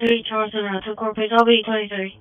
3 Charleston Road to Corpus, LB 23.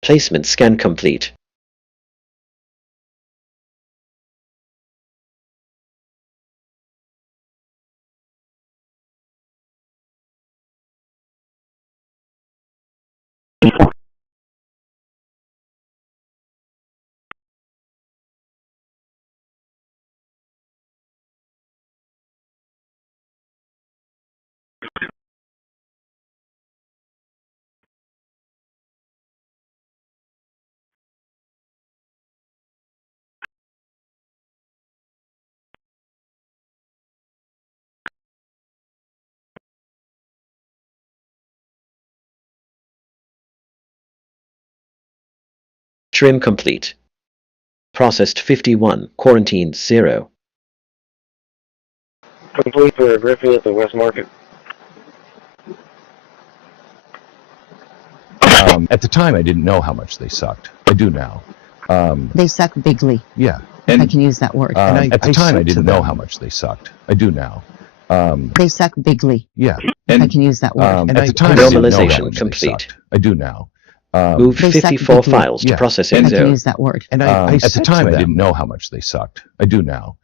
Placement scan complete. Trim complete. Processed 51, quarantined 0. Complete for Griffin at the West Market. At the time, I didn't know how much they sucked. I do now. They suck bigly. Yeah. If I can use that word. At the time, I didn't know how much they sucked. I do now. They suck bigly. Yeah. If I can use that word. At the time, I didn't know how Normalization much complete. they sucked. I do now. Move They suck 54 bigly. files to Yeah. processing If I can 0. use that word. At the time, I didn't know how much they sucked. I do now.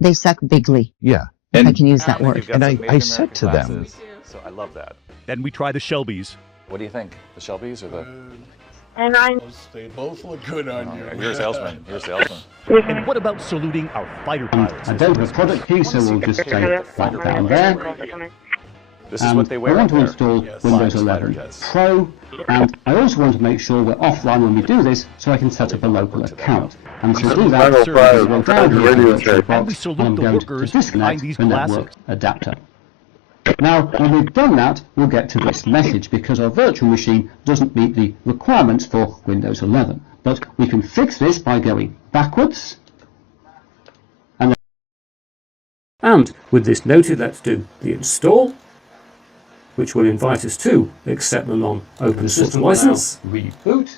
They suck bigly. Yeah. If I can use that word. And I said to them, So I love that. Then we try the Shelbys. What do you think? The Shelbys or the? And I'm They both look good on you. You're a salesman. You're a salesman. And what about saluting our fighter pilots? I don't have a product key, so we'll just say right down there. This is what they wear. I want to up install there. Windows Fighter 11 jets. Pro, and I also want to make sure we're offline when we do this, so I can set up a local account. And to do that, Final I'll five, go down here to the virtual And we box, and salute I'm the going to workers behind disconnect these the network glasses. adapter. Now, when we've done that, we'll get to this message, because our virtual machine doesn't meet the requirements for Windows 11. But we can fix this by going backwards. And with this noted, let's do the install, which will invite us to accept the non-open source license. Reboot.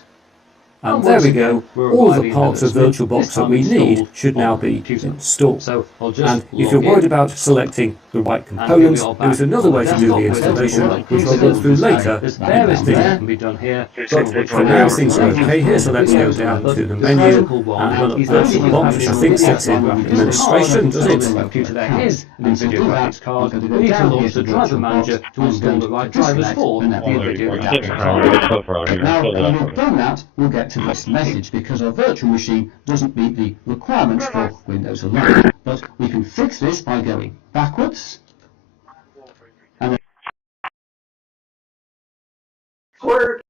And there we go, all of the parts of VirtualBox that we need should now be installed. And if you're worried about selecting the right components, there is another way to do the installation, which I'll run through later in this video. Can be done here. But for now things are okay here, so let's go down to the menu and run up VirtualBox, which I think sets in administration, does it? Computer there is an video graphics card. We need to launch the driver manager to install the right drivers for the NVIDIA graphics card. Now, when we've done that, we'll get to this message, because our virtual machine doesn't meet the requirements for Windows 11. But we can fix this by going backwards. And Cover.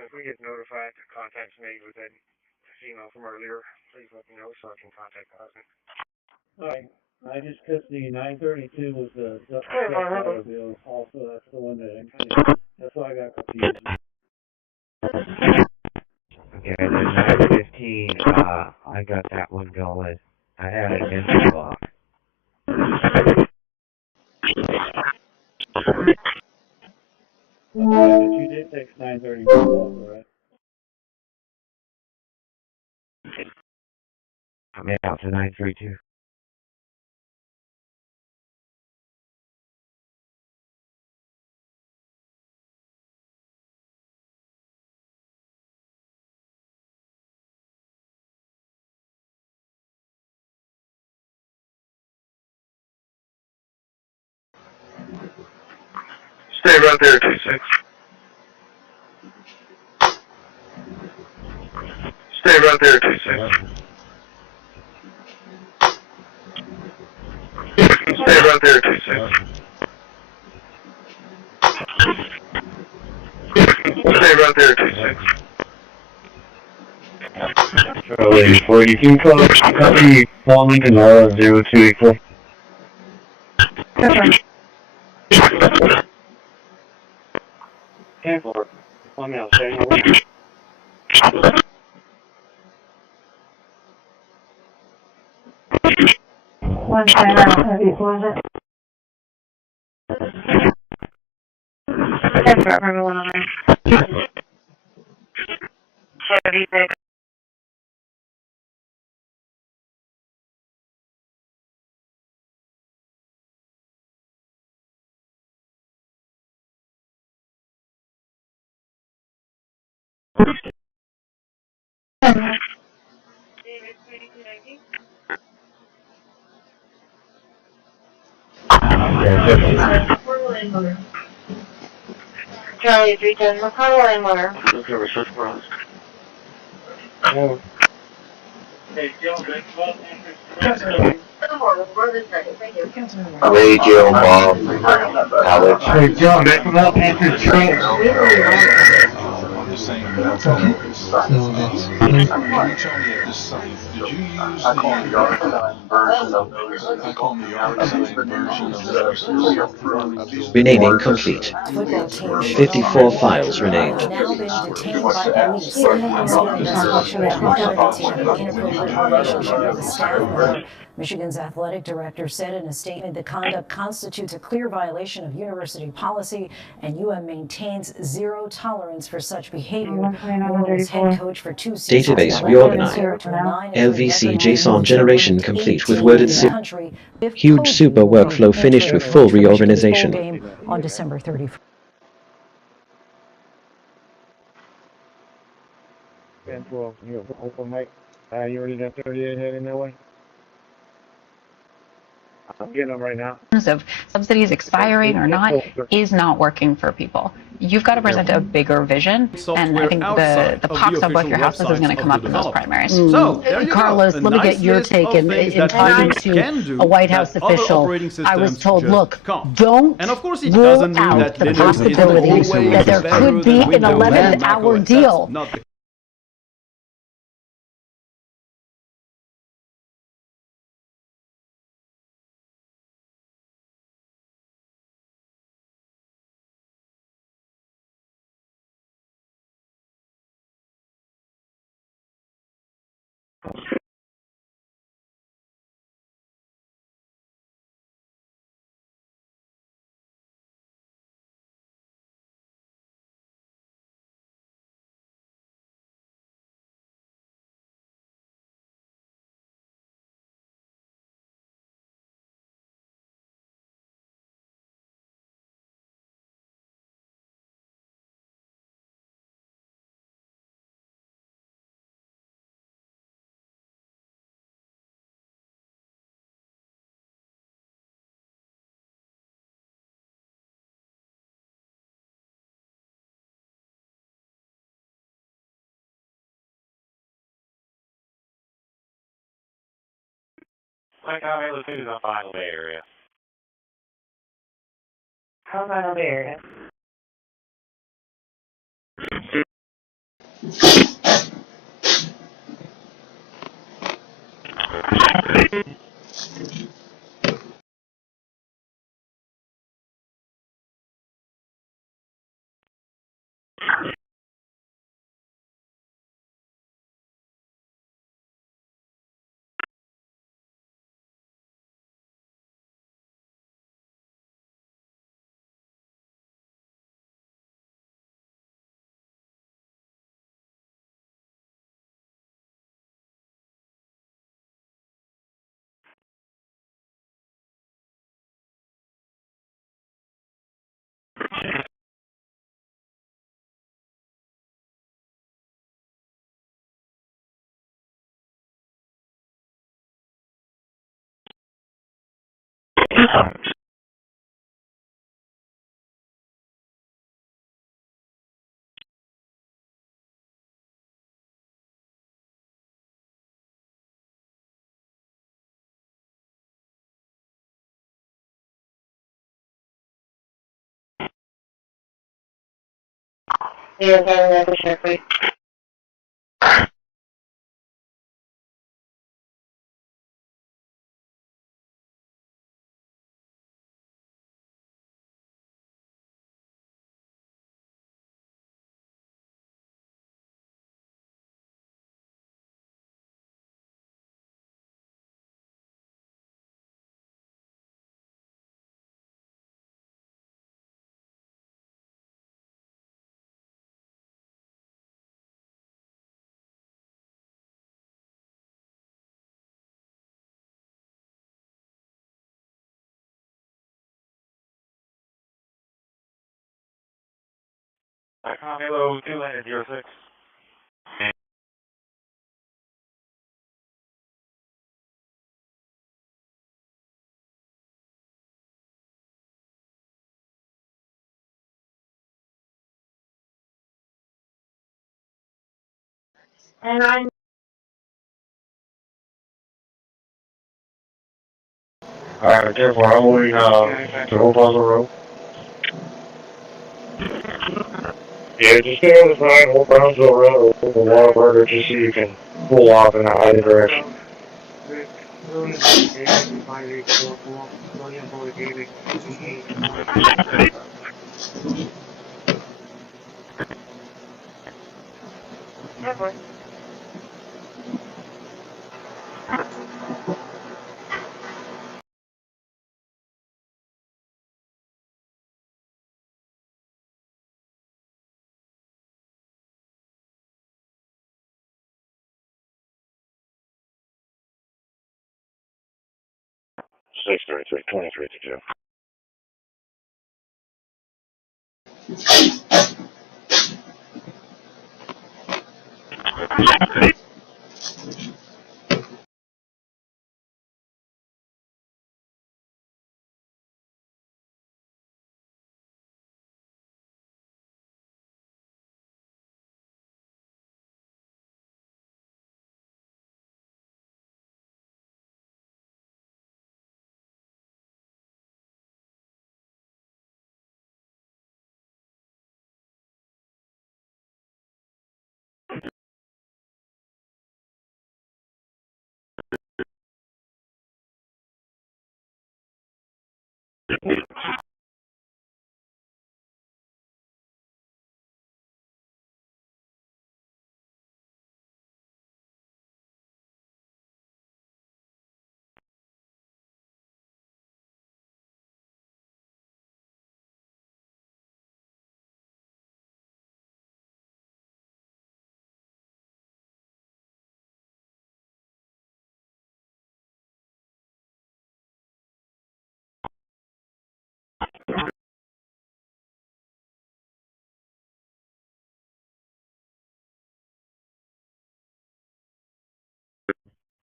If we get notified that contact's made with that email from earlier, please let me know so I can contact the husband. Alright, I just put the 932 was the bill. Also, that's the one that that's why I got confused. Okay, then 915, I got that one going. I had it in the block. But you did take 932 off, right? I'm out to 932. Stay right there, 2-6. Stay right there, 2-6. Stay right there, 2-6. Stay right there, 2-6. Charlie 42 code, copy, Longing and R02 equal. Careful, let me know, stay in the One time, heavy closet. That's for everyone on there. Heavy, big. Charlie 310, McConnell and Winter. Look over, switch cross. Radio Bob Alex. Hey, John, back him up, answer the train. Renaming complete. 54 files renamed. Now been detained by police. Investigation of inappropriate relationship with a staff member. Michigan's athletic director said in a statement the conduct constitutes a clear violation of university policy, and UM maintains zero tolerance for such behavior. Memorial's head coach for 2 seasons. Database reorganized. LVC JSON generation complete with worded huge super workflow finished with full reorganization. On December 31st. 10-12, you open mic. You already got 38 heading that way? I'm getting them right now. Of subsidies expiring or not is not working for people. You've got to present a bigger vision, and I think the pox on both your houses is going to come up in those primaries. So, Carlos, let me get your take in talking to a White House official. I was told, look, don't rule out the possibility that there could be an 11th hour deal. I got everything in the final Bay area. How about Bay Area? Yes, I remember correctly. I copy low 206. And I'm Alright, careful, I'm moving to Old Plaza Road. Yeah, just stay on the side, hold Brownsville Road, or the Waterburger, just so you can pull off in either direction. never. 633, 2332.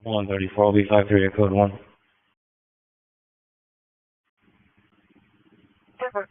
One 34, B53 code 1. Never.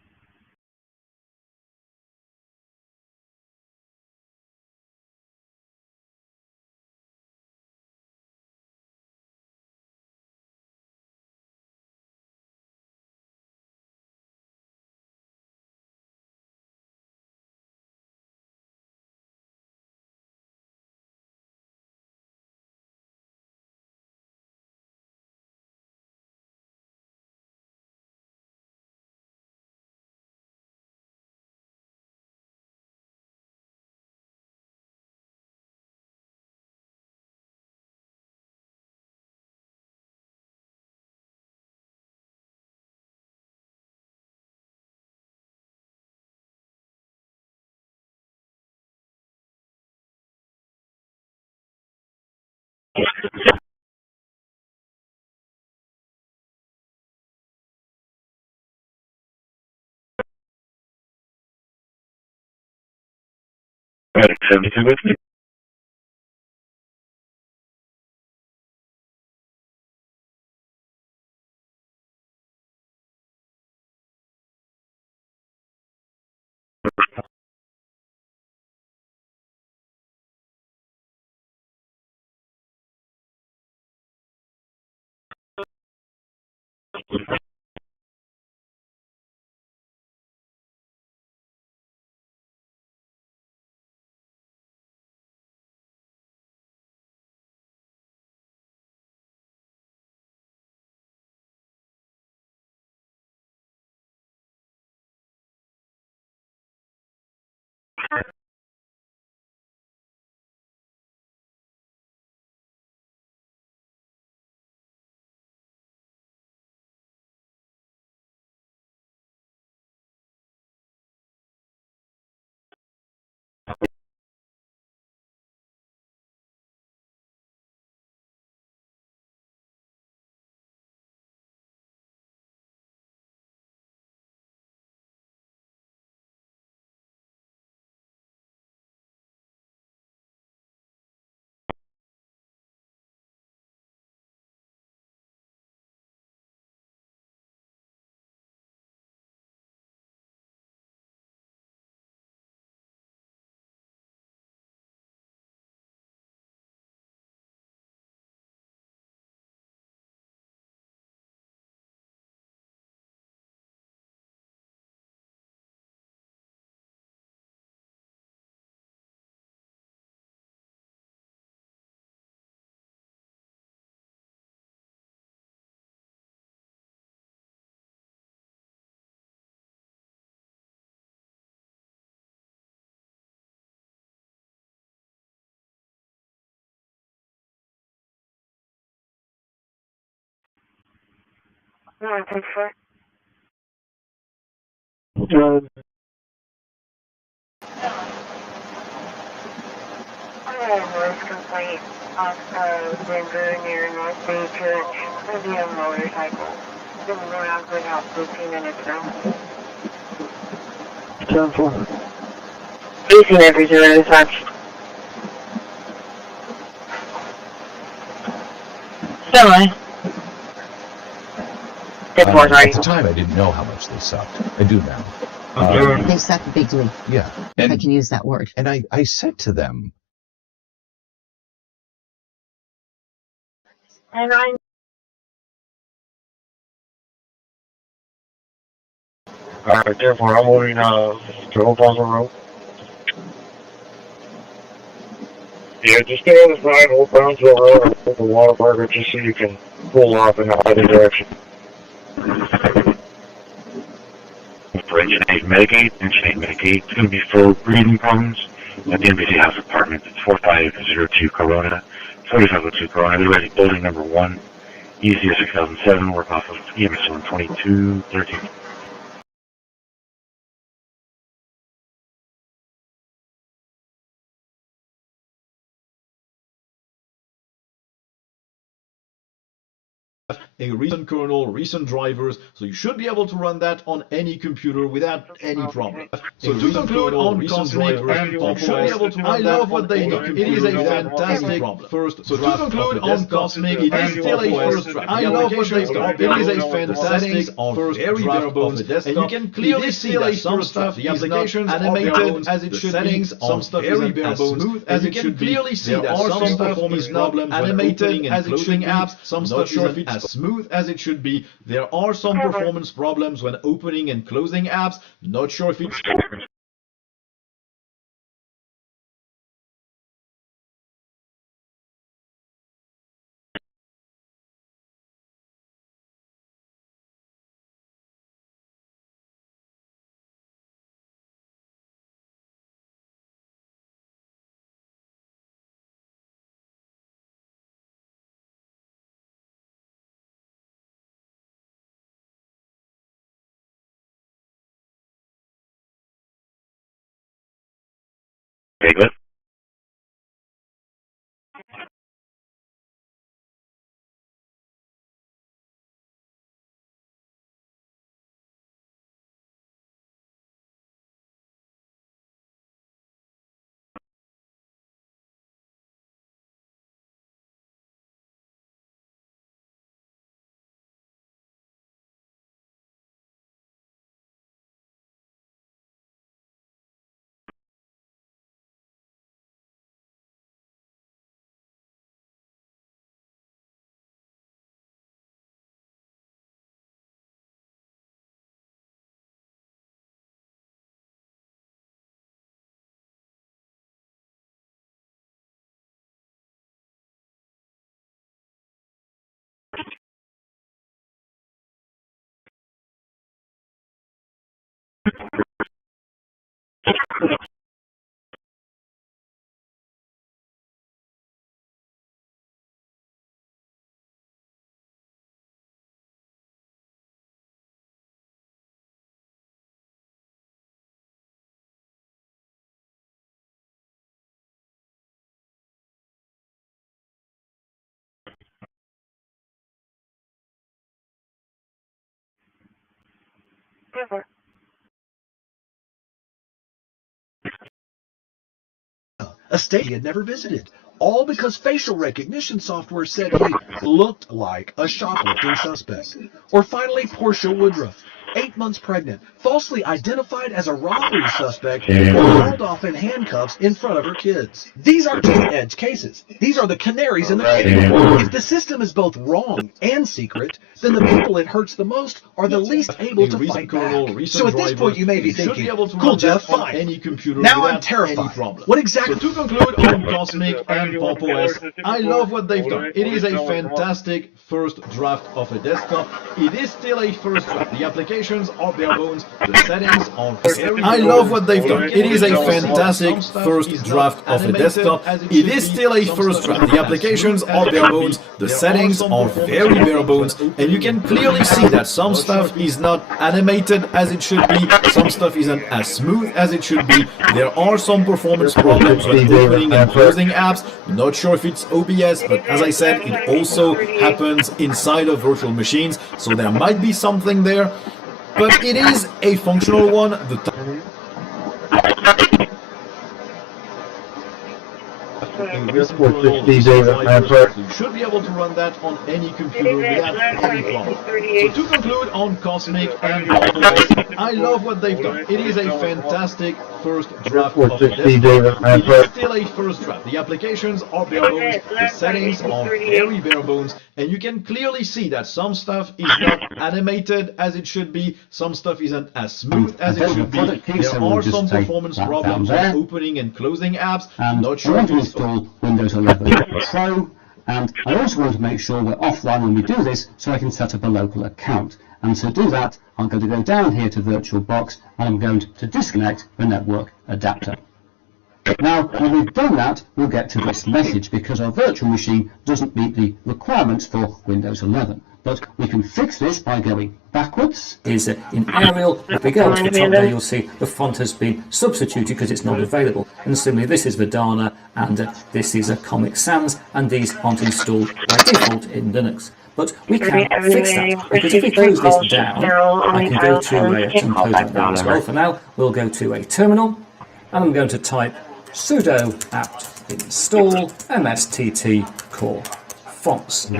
Medic 72 with me. You want to testify? I had a noise complaint off of Denver near North Bay Church. There'll be a motorcycle. Been around for about 15 minutes now. 10-4. Facing every zero dispatch. Semi. 10-4, At the time, I didn't know how much they sucked. I do now. They suck bigly. Yeah. If I can use that word. And I said to them, And I'm... Alright, therefore, I'm moving to Old Boston Road. Yeah, just stay on the side, hold Brownsville Road, and the water burger just so you can pull off in either direction. For engine 8 Medicaid, it's going to be for breathing problems at the NBC House Apartment. It's 4502 Corona, 4502 Corona. They're ready, building number 1, ECS 6007, work off of EMS 12213. A recent kernel, recent drivers, so you should be able to run that on any computer without any problem. So to conclude on Cosmic and you should be able to run I love what they do. It is a fantastic first. So to conclude on Cosmic, it is still a first draft. I love what they've done. It is a fantastic first draft of the desktop. And you can clearly see that some stuff the applications animated as it should be. Some stuff is as smooth as it should be. Clearly see that some stuff is not animated as it should be. Some stuff is as smooth as it should be. There are some performance problems when opening and closing apps. Not sure if it's Okay, good. a state he had never visited, all because facial recognition software said he looked like a shoplifting suspect. Or finally, Portia Woodruff, 8 months pregnant, falsely identified as a robbery suspect, hauled off in handcuffs in front of her kids. These are two edge cases. These are the canaries in the coal. If the system is both wrong and secret, then the people it hurts the most are the least able to fight back. So at this point you may be thinking, cool Jeff, fine. Now I'm terrified. What exactly? So to conclude on Cosmic and Pop OS, I love what they've done. It is a fantastic first draft of a desktop. It is still a first draft. The application applications are bare bones. The settings are very I love what they've done. It is a fantastic first draft of a desktop. It is still a first draft. The applications are bare bones. The settings are very bare bones. And you can clearly see that some stuff is not animated as it should be. Some stuff isn't as smooth as it should be. There are some performance problems with opening and closing apps. I'm not sure if it's OBS, but as I said, it also happens inside of virtual machines, so there might be something there, but it is a functional one. You should be able to run that on any computer without any problem. So to conclude on Cosmic and I love what they've done. It is a fantastic first draft of the desktop. It is still a first draft. The applications are bare bones, the settings are very bare bones, and you can clearly see that some stuff is not animated as it should be, some stuff isn't as smooth as it should be. There are some performance problems with opening and closing apps. I'm not sure if it's Windows 11 Pro, and I also want to make sure we're offline when we do this so I can set up a local account. And to do that, I'm going to go down here to VirtualBox and I'm going to disconnect the network adapter. Now, when we've done that, we'll get to this message because our virtual machine doesn't meet the requirements for Windows 11. But we can fix this by going backwards. Is in Arial. If we go to the top there, you'll see the font has been substituted because it's not available. And similarly, this is Verdana, and this is a Comic Sans, and these aren't installed by default in Linux. But we can fix that, because if we close this down, I can go to and close that down as well. For now, we'll go to a terminal, and I'm going to type sudo apt install mstt core fonts and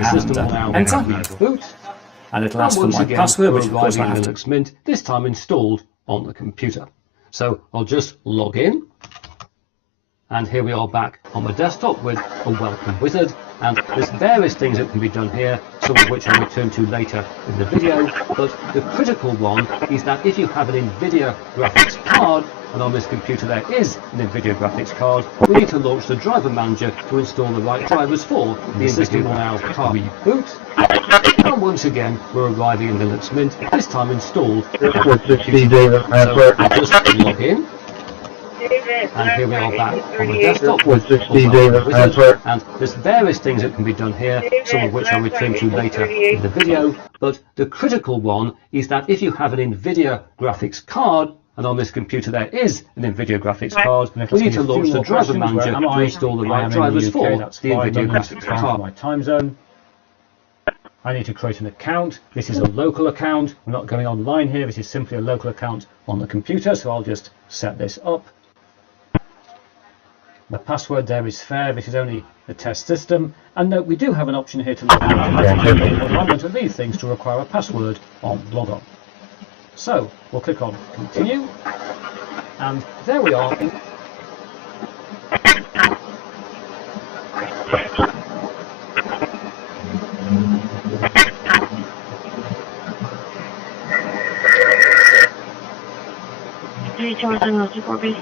enter, and it'll ask for my password, which of course I have to. Linux Mint, this time installed on the computer. So I'll just log in, and here we are back on the desktop with a welcome wizard, and there's various things that can be done here, some of which I'll return to later in the video, but the critical one is that if you have an NVIDIA graphics card, and on this computer there is an NVIDIA graphics card, we need to launch the driver manager to install the right drivers for the NVIDIA graphics card. Reboot, and once again we're arriving in Linux Mint, this time installed. So I'll just log in. And here we are back on the desktop with wizard, and there's various things that can be done here, some of which I'll return to later in the video, but the critical one is that if you have an NVIDIA graphics card, and on this computer there is an NVIDIA graphics card, we need to launch the driver manager to install the right drivers for the NVIDIA graphics card. My time zone. I need to create an account. This is a local account. I'm not going online here. This is simply a local account on the computer, so I'll just set this up. The password there is fair. This is only a test system. And note, we do have an option here to log in. I'm going to leave things to require a password on logon. So we'll click on continue, and there we are. Hey, Jonathan, what's your base?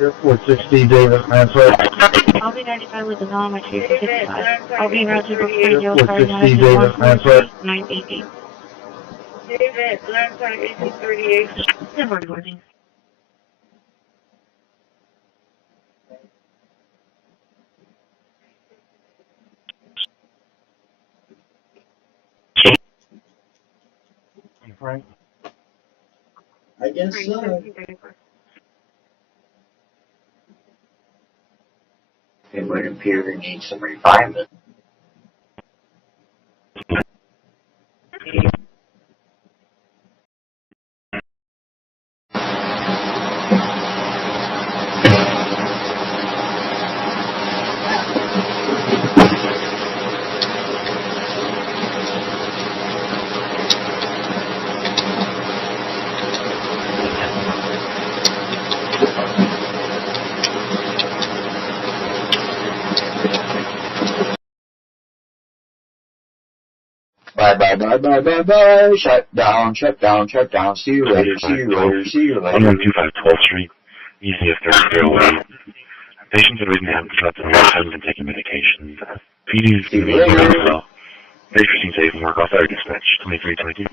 Airport 60, David, transfer. I'll be 95 with the normal 355. I'll be around 040, Airport 60, David, transfer. 980. David, land time 1838. Never recording. Frank? I guess so. It would appear to need some refinement. Bye. Shut down. See you later. I'm on 25 12th Street, easy if there's a away. Patients are reading out because the nurse hasn't been taking medication. PD is going to be as well. Very interesting safe and work off our dispatch. 2322.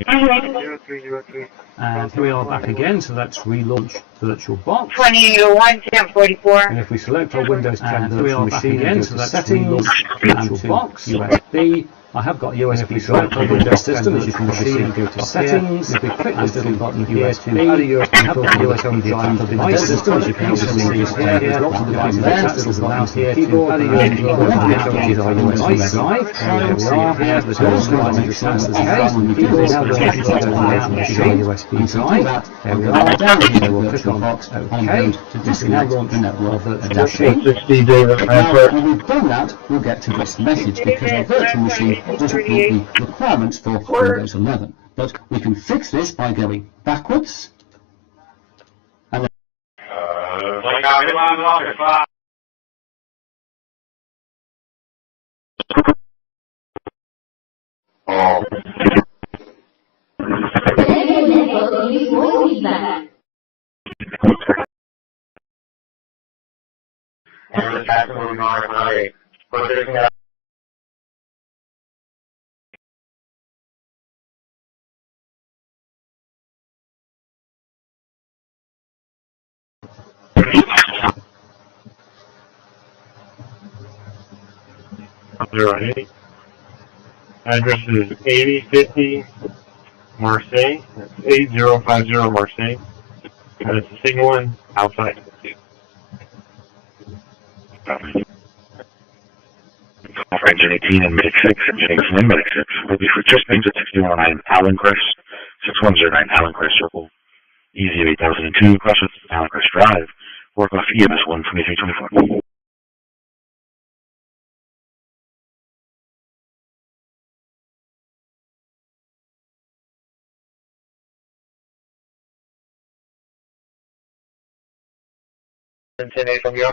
2303. And here we are back again, so let's relaunch VirtualBox. 2801, 1044. And if we select our Windows 10 virtual machine again, so let's settings, VirtualBox, USB. I have got USB select on Windows system, as you can see, and go to settings. If we click this little button here to add a USB, I have got a USB drive for the device system, as you can see here. There's lots of devices attached, little buttons here to add a USB drive. And there we are here, there's also a make sure that's the case. Keyboard now goes to the machine USB drive. There we are, down here we'll click on OK to disconnect the network virtual machine. Now, when we've done that, we'll get to this message because our virtual machine doesn't meet the requirements for Windows 11. But we can fix this by going backwards. And then Address is 8050 Marseille. That's 8050 Marseille. And it's the signal one outside. For engine 18 and medic 6, engine 18 and medic 6. Will be for just beams at 6109 Allen Crest, 6109 Allen Crest Circle. Easy 8002, Crossroads, Allen Crest Drive. Work off EMS 12324. And 10A from your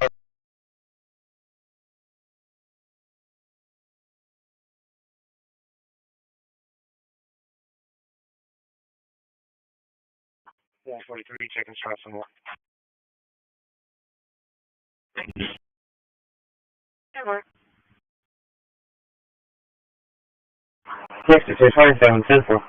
Yeah, 43, checking straps some more. Yes, it's 27, 10-4.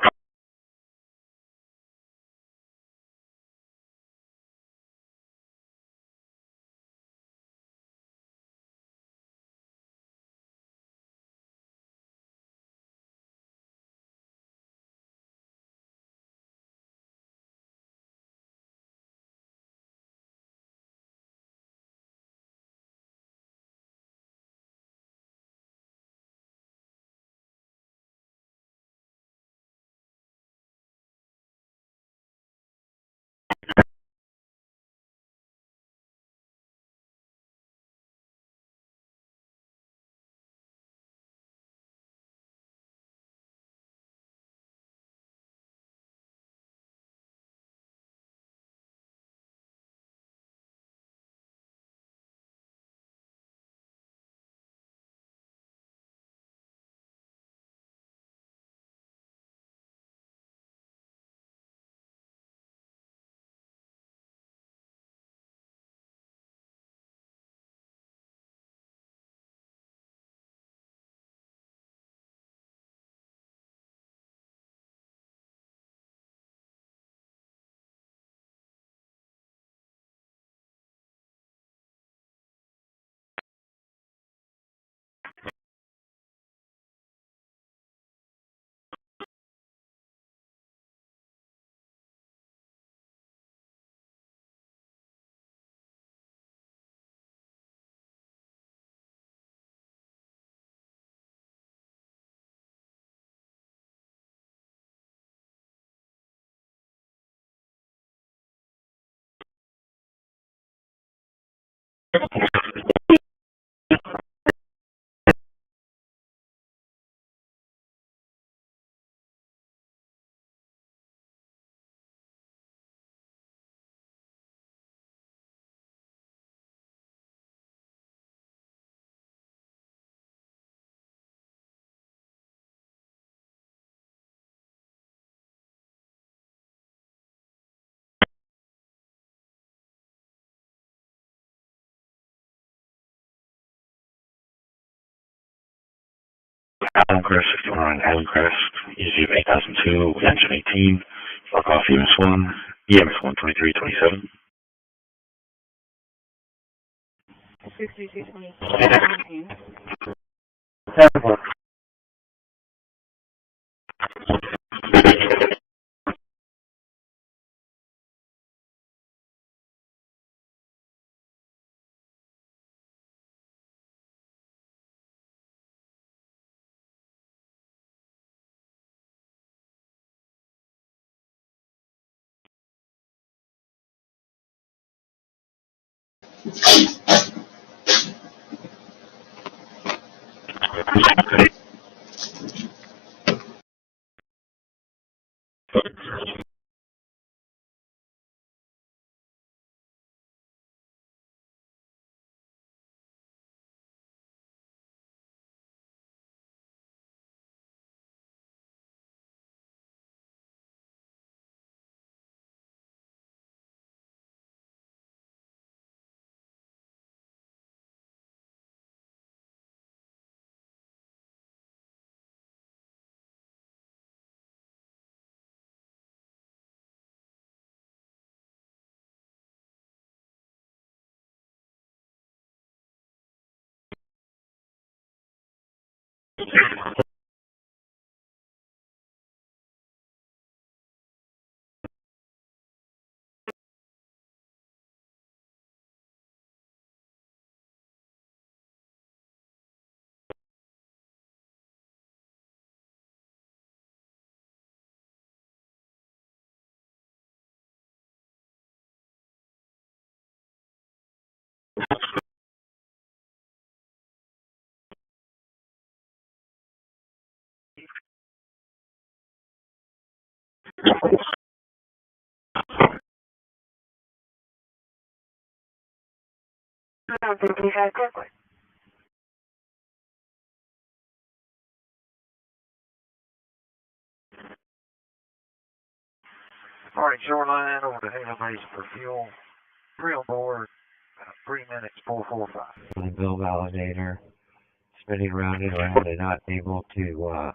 Allen Crest, 61 Allen Crest, EZU 8002, engine 18, fuck off EMS 1, EMS 12327. 6220. Alright, shoreline over to Haven Base for fuel. 3 on board, 3 minutes, 445. Bill validator, spinning around and around and not able to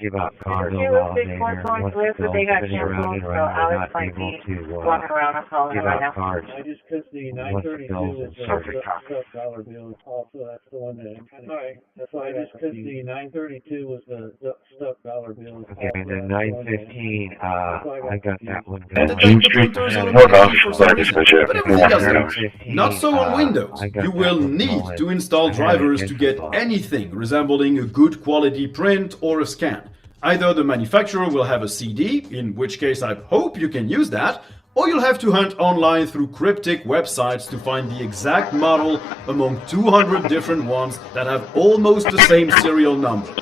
give out card bill validator. Once the bill spinning around and around and not able to give out cards. I just pissed the 932 was the stuck dollar bill. Also, that's the one that I'm kind of. Alright, that's why I just pissed the 932 was the stuck dollar bill. Okay, and then 915, I got that one going. Main Street, but everything else goes. Not so on Windows. You will need to install drivers to get anything resembling a good quality print or a scan. Either the manufacturer will have a CD, in which case I hope you can use that, or you'll have to hunt online through cryptic websites to find the exact model among 200 different ones that have almost the same serial number.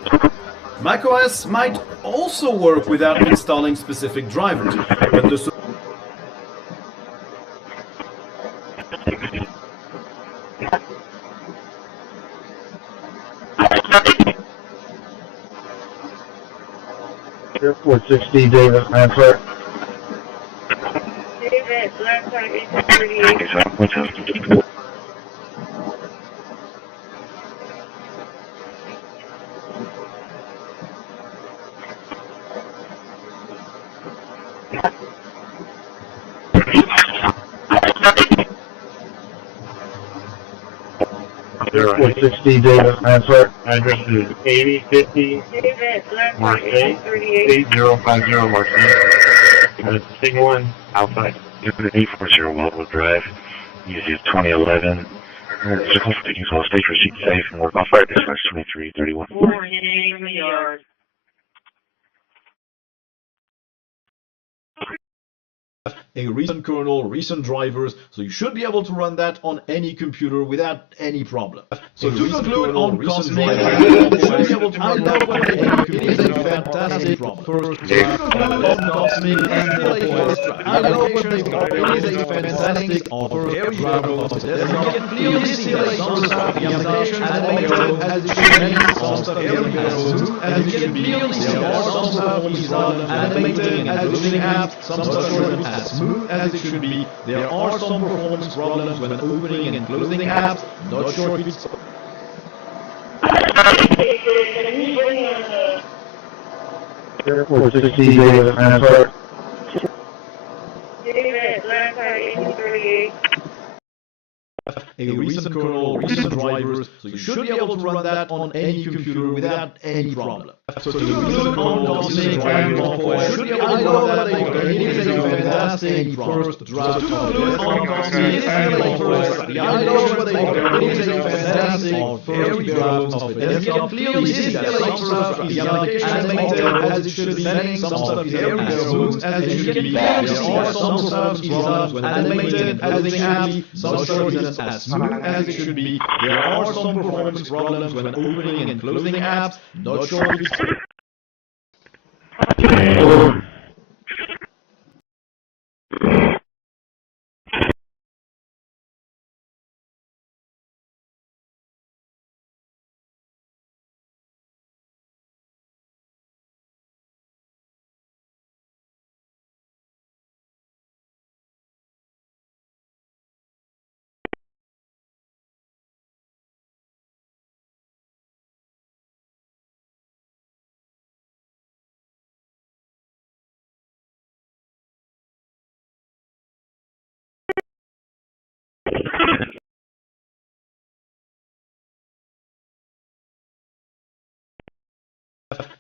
macOS might also work without installing specific drivers, but the Airport 60, David, answer. David, last time 838. What's up? Airport 60, David, answer. Address is 8050 Marseille, 8050 Marseille. Signal 1, outside. 840 Wildwood Drive. Easy 2011. Circle for taking call, stay for seat safe, and work off fire dispatch 2331. Warning, the yard. A recent kernel, recent drivers, so you should be able to run that on any computer without any problem. So to conclude on Cosmic, you should be able to run that on any computer. It is a fantastic problem. To conclude on Cosmic, I know what they got. It is a fantastic offer. Very bravo. You can clearly see like some stuff the application animated as it should be, some stuff very smooth, as you can clearly see there are some stuff is animating as loading apps, some stuff showing as smooth as it should be. There are some performance problems when opening and closing apps. Not sure if it's Airport 60 David Rampart. David, Rampart 1838. A recent kernel, recent drivers, so you should be able to run that on any computer without any problem. So to include on cosmic and should be able to run that on any fantastic first draft. To include on cosmic and the ideas where they go, it is a fantastic very draft of it. And you can clearly see that some stuff is animated as it should be, some stuff is very smooth as it should be. There are some stuff is animated as it can be, some stuff is as smooth as it should be. There are some performance problems when opening and closing apps. Not sure if it's...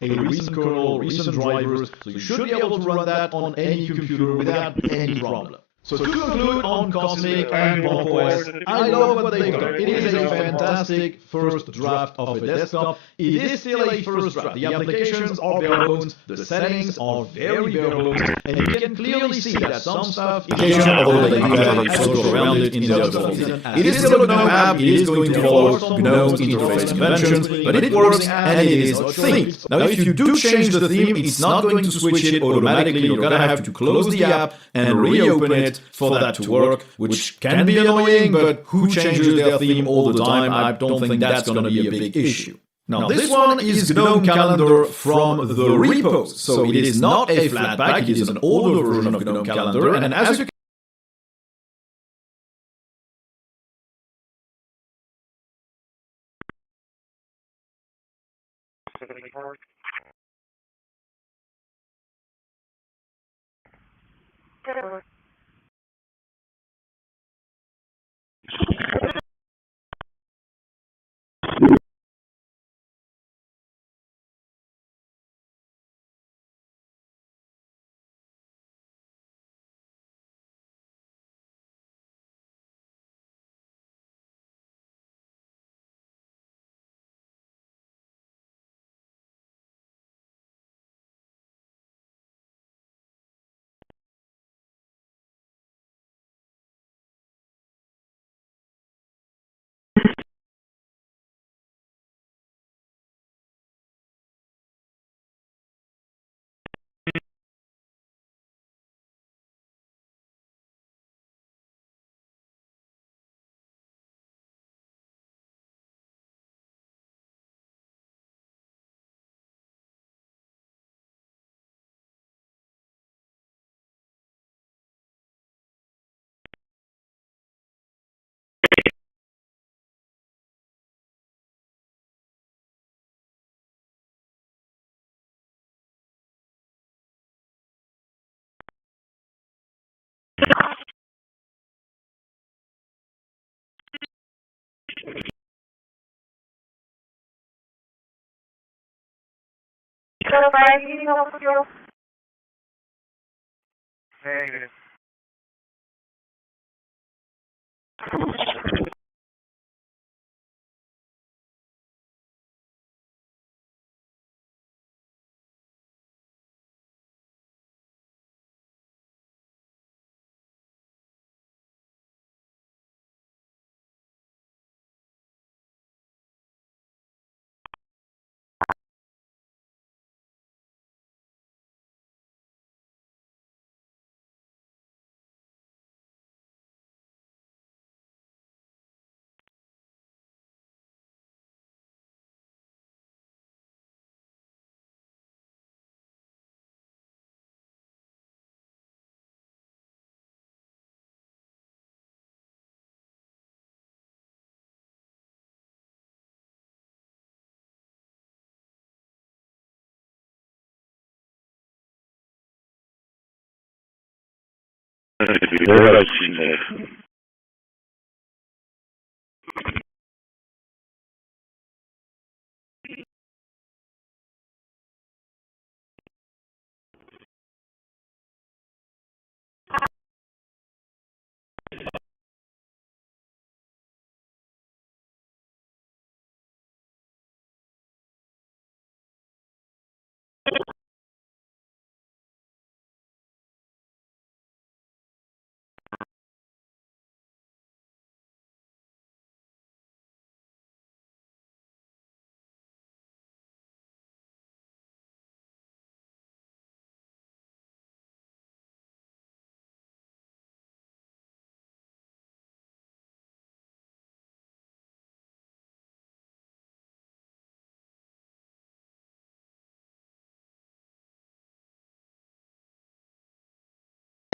A recent kernel, recent drivers, so you should be able to run that on any computer without any problem. So to conclude on Cosmic and OS, I love what they've done. It is a fantastic first draft of a desktop. It is still a first draft. The applications are bare bones, the settings are very bare bones, and you can clearly see that some stuff is although they do have a photo around it in the other folder. It is still a GNOME app, it is going to follow GNOME's interface conventions, but it works and it is themed. Now if you do change the theme, it's not going to switch it automatically. You're going to have to close the app and reopen it for that to work, which can be annoying, but who changes their theme all the time? I don't think that's going to be a big issue. Now this one is GNOME Calendar from the repos, so it is not a flatpak, it is an older version of GNOME Calendar, and as you can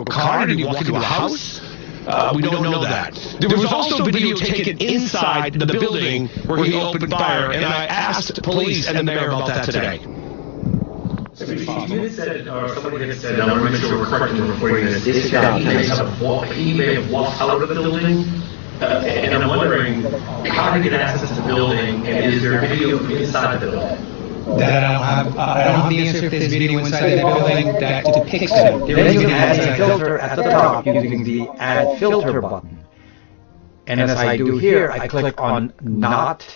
car? Did he walk into a house? We don't know that. There was also video taken inside the building where he opened fire, and I asked police and the mayor about that today. You had said, or somebody had said, and I want to make sure we're correct in reporting this, he may have walked out of the building, and I'm wondering, how did he get access to the building, and is there video from inside the building? That I don't have the answer if there's video inside the building that depicts it. There is an ad filter at the top using the add filter button. And as I do here, I click on not,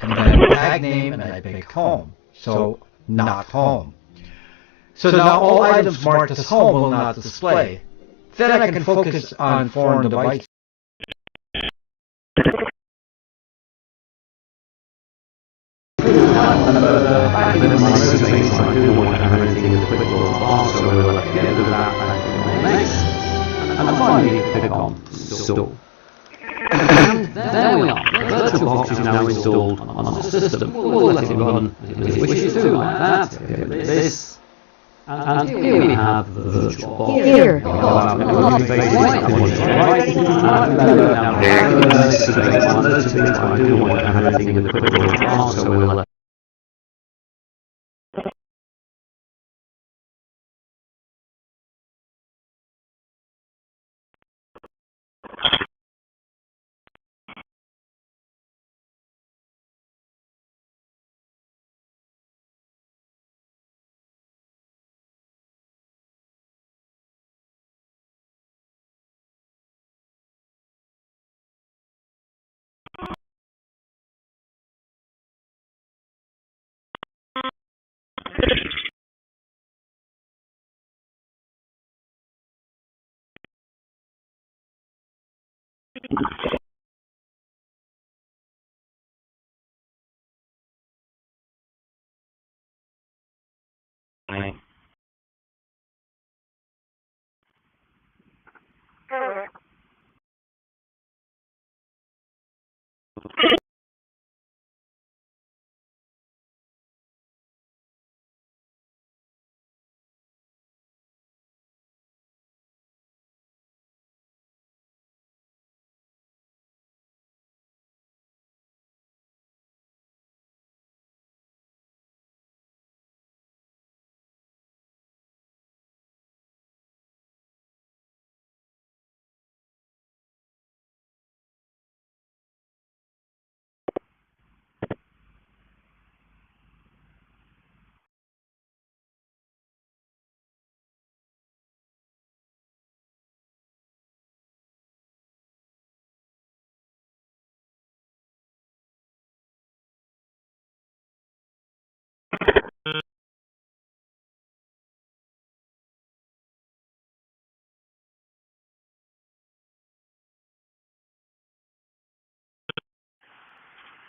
and then tag name, and I pick home. So, not home. So now all items marked as home will not display. Then I can focus on foreign devices. And finally, click on Install. And there we are. The VirtualBox is now installed on the system. We'll let it run as it wishes to, like that. Like this. And here we have the VirtualBox. Here. I do want to have everything in the quick little box, so we'll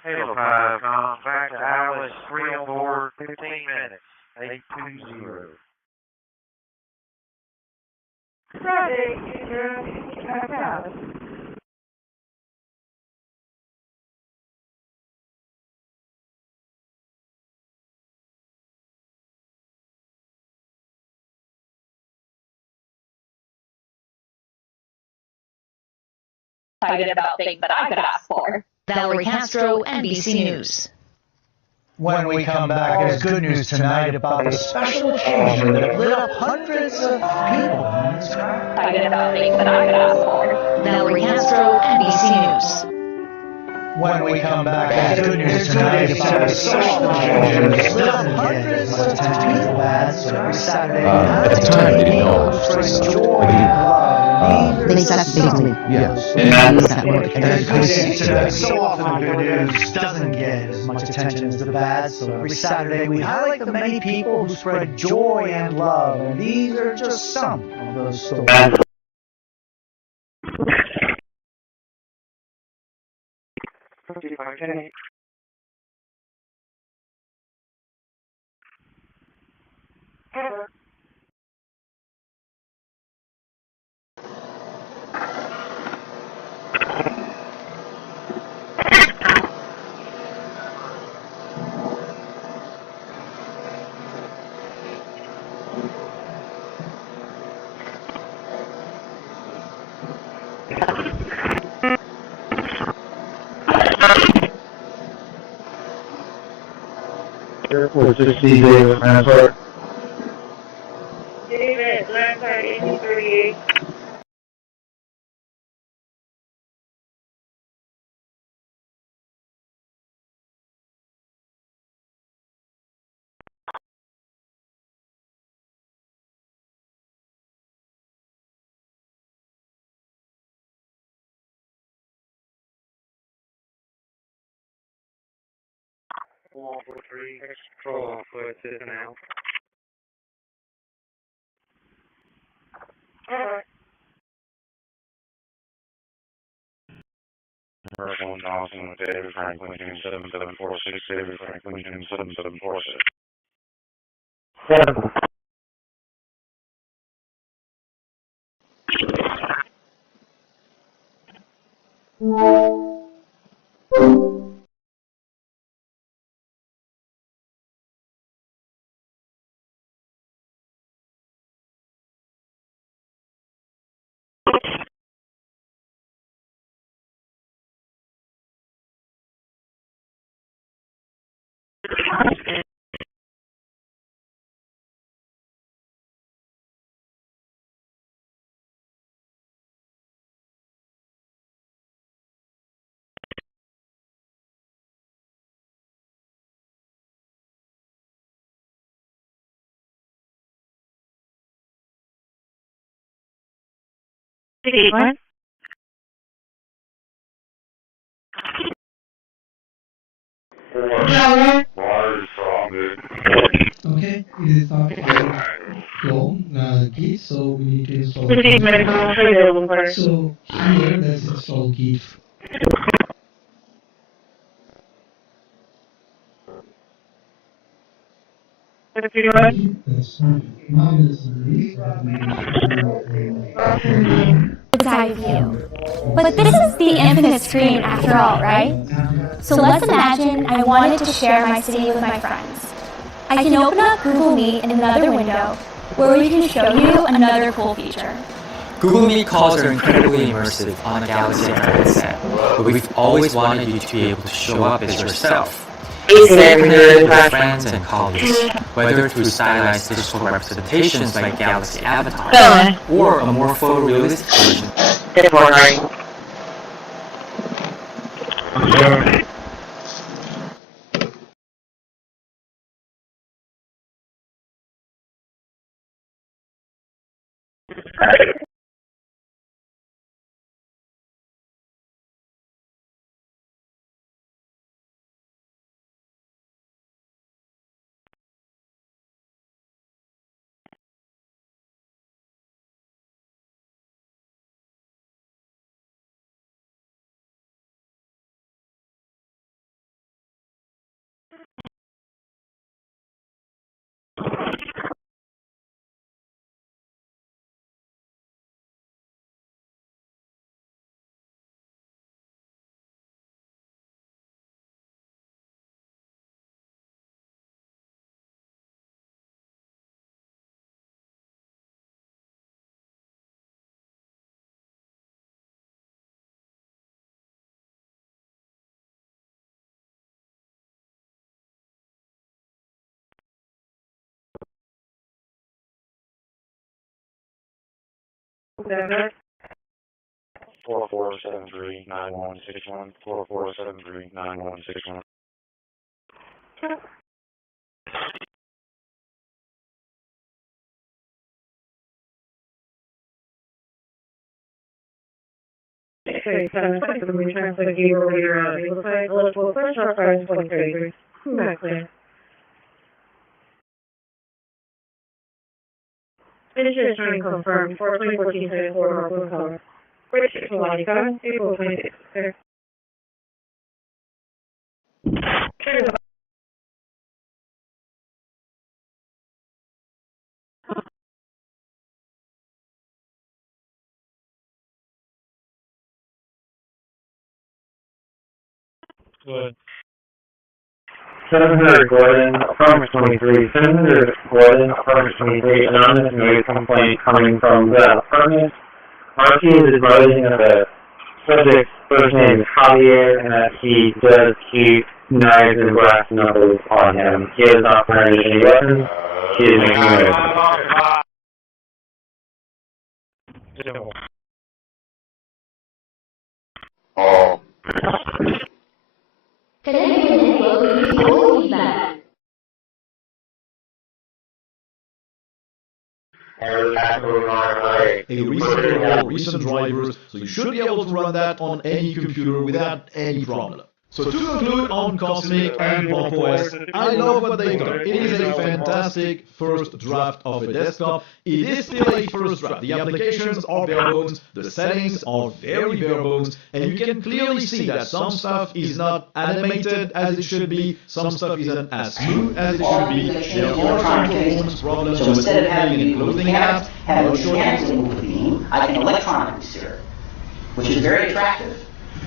Halo 5, back to Alice, 3 on board, 15 minutes, 820. Excited about things that I could ask for. Valerie Castro, NBC News. When we come back, there's good news tonight about the special changer that lit up hundreds of people in this crowd. Excited about things that I could ask for. Valerie Castro, NBC News. When we come back, there's good news tonight about the special changer that lit up hundreds of people so every Saturday. At the time, they didn't know how to express joy. They suck bigly. Yes. And use that word. So often the good news doesn't get as much attention as the bad, so every Saturday we highlight the many people who spread joy and love, and these are just some of those stories. What's this DJ Lampard? David, Lampard, 1838. Wall 43, control off with it now. Commercial and Dawson with David Franklin, 7746, David Franklin, 7746. What? Okay, it is not flow Git, so we need to install So here, let's install Git. What if you do it? Bird's eye view. But this is the infinite screen after all, right? So let's imagine I wanted to share my city with my friends. I can open up Google Meet in another window where we can show you another cool feature. Google Meet calls are incredibly immersive on a Galaxy headset, but we've always wanted you to be able to show up as yourself. Connect with friends and colleagues, whether through stylized digital representations like Galaxy Avatar, or a more photorealistic version. 4473-9161. 4473-9161. Okay, so we translate you over your legal side. Let's finish our fires 23. Not clear. Finish your turn confirmed. 42014 4 North color. Bridge to Monica, April 26th. Clear. Good. 700 Gordon, affirmative 23. 700 Gordon, affirmative 23. Anonymous noise complaint coming from the apartment. RT is advising that the subject's first name is Javier and that he does keep knives and brass knuckles on him. He has not fired any weapons. He is making noise. Oh. Recent drivers, so you should be able to run that on any computer without any problem. So to conclude on Cosmic and Pop OS, I love what they've done. It is a fantastic first draft of a desktop. It is still a first draft. The applications are bare bones, the settings are very bare bones, and you can clearly see that some stuff is not animated as it should be, some stuff isn't as smooth as it should be. There are some performance problems so with opening and closing apps. Have a mechanically move the beam, I can electronically steer it, which is very attractive.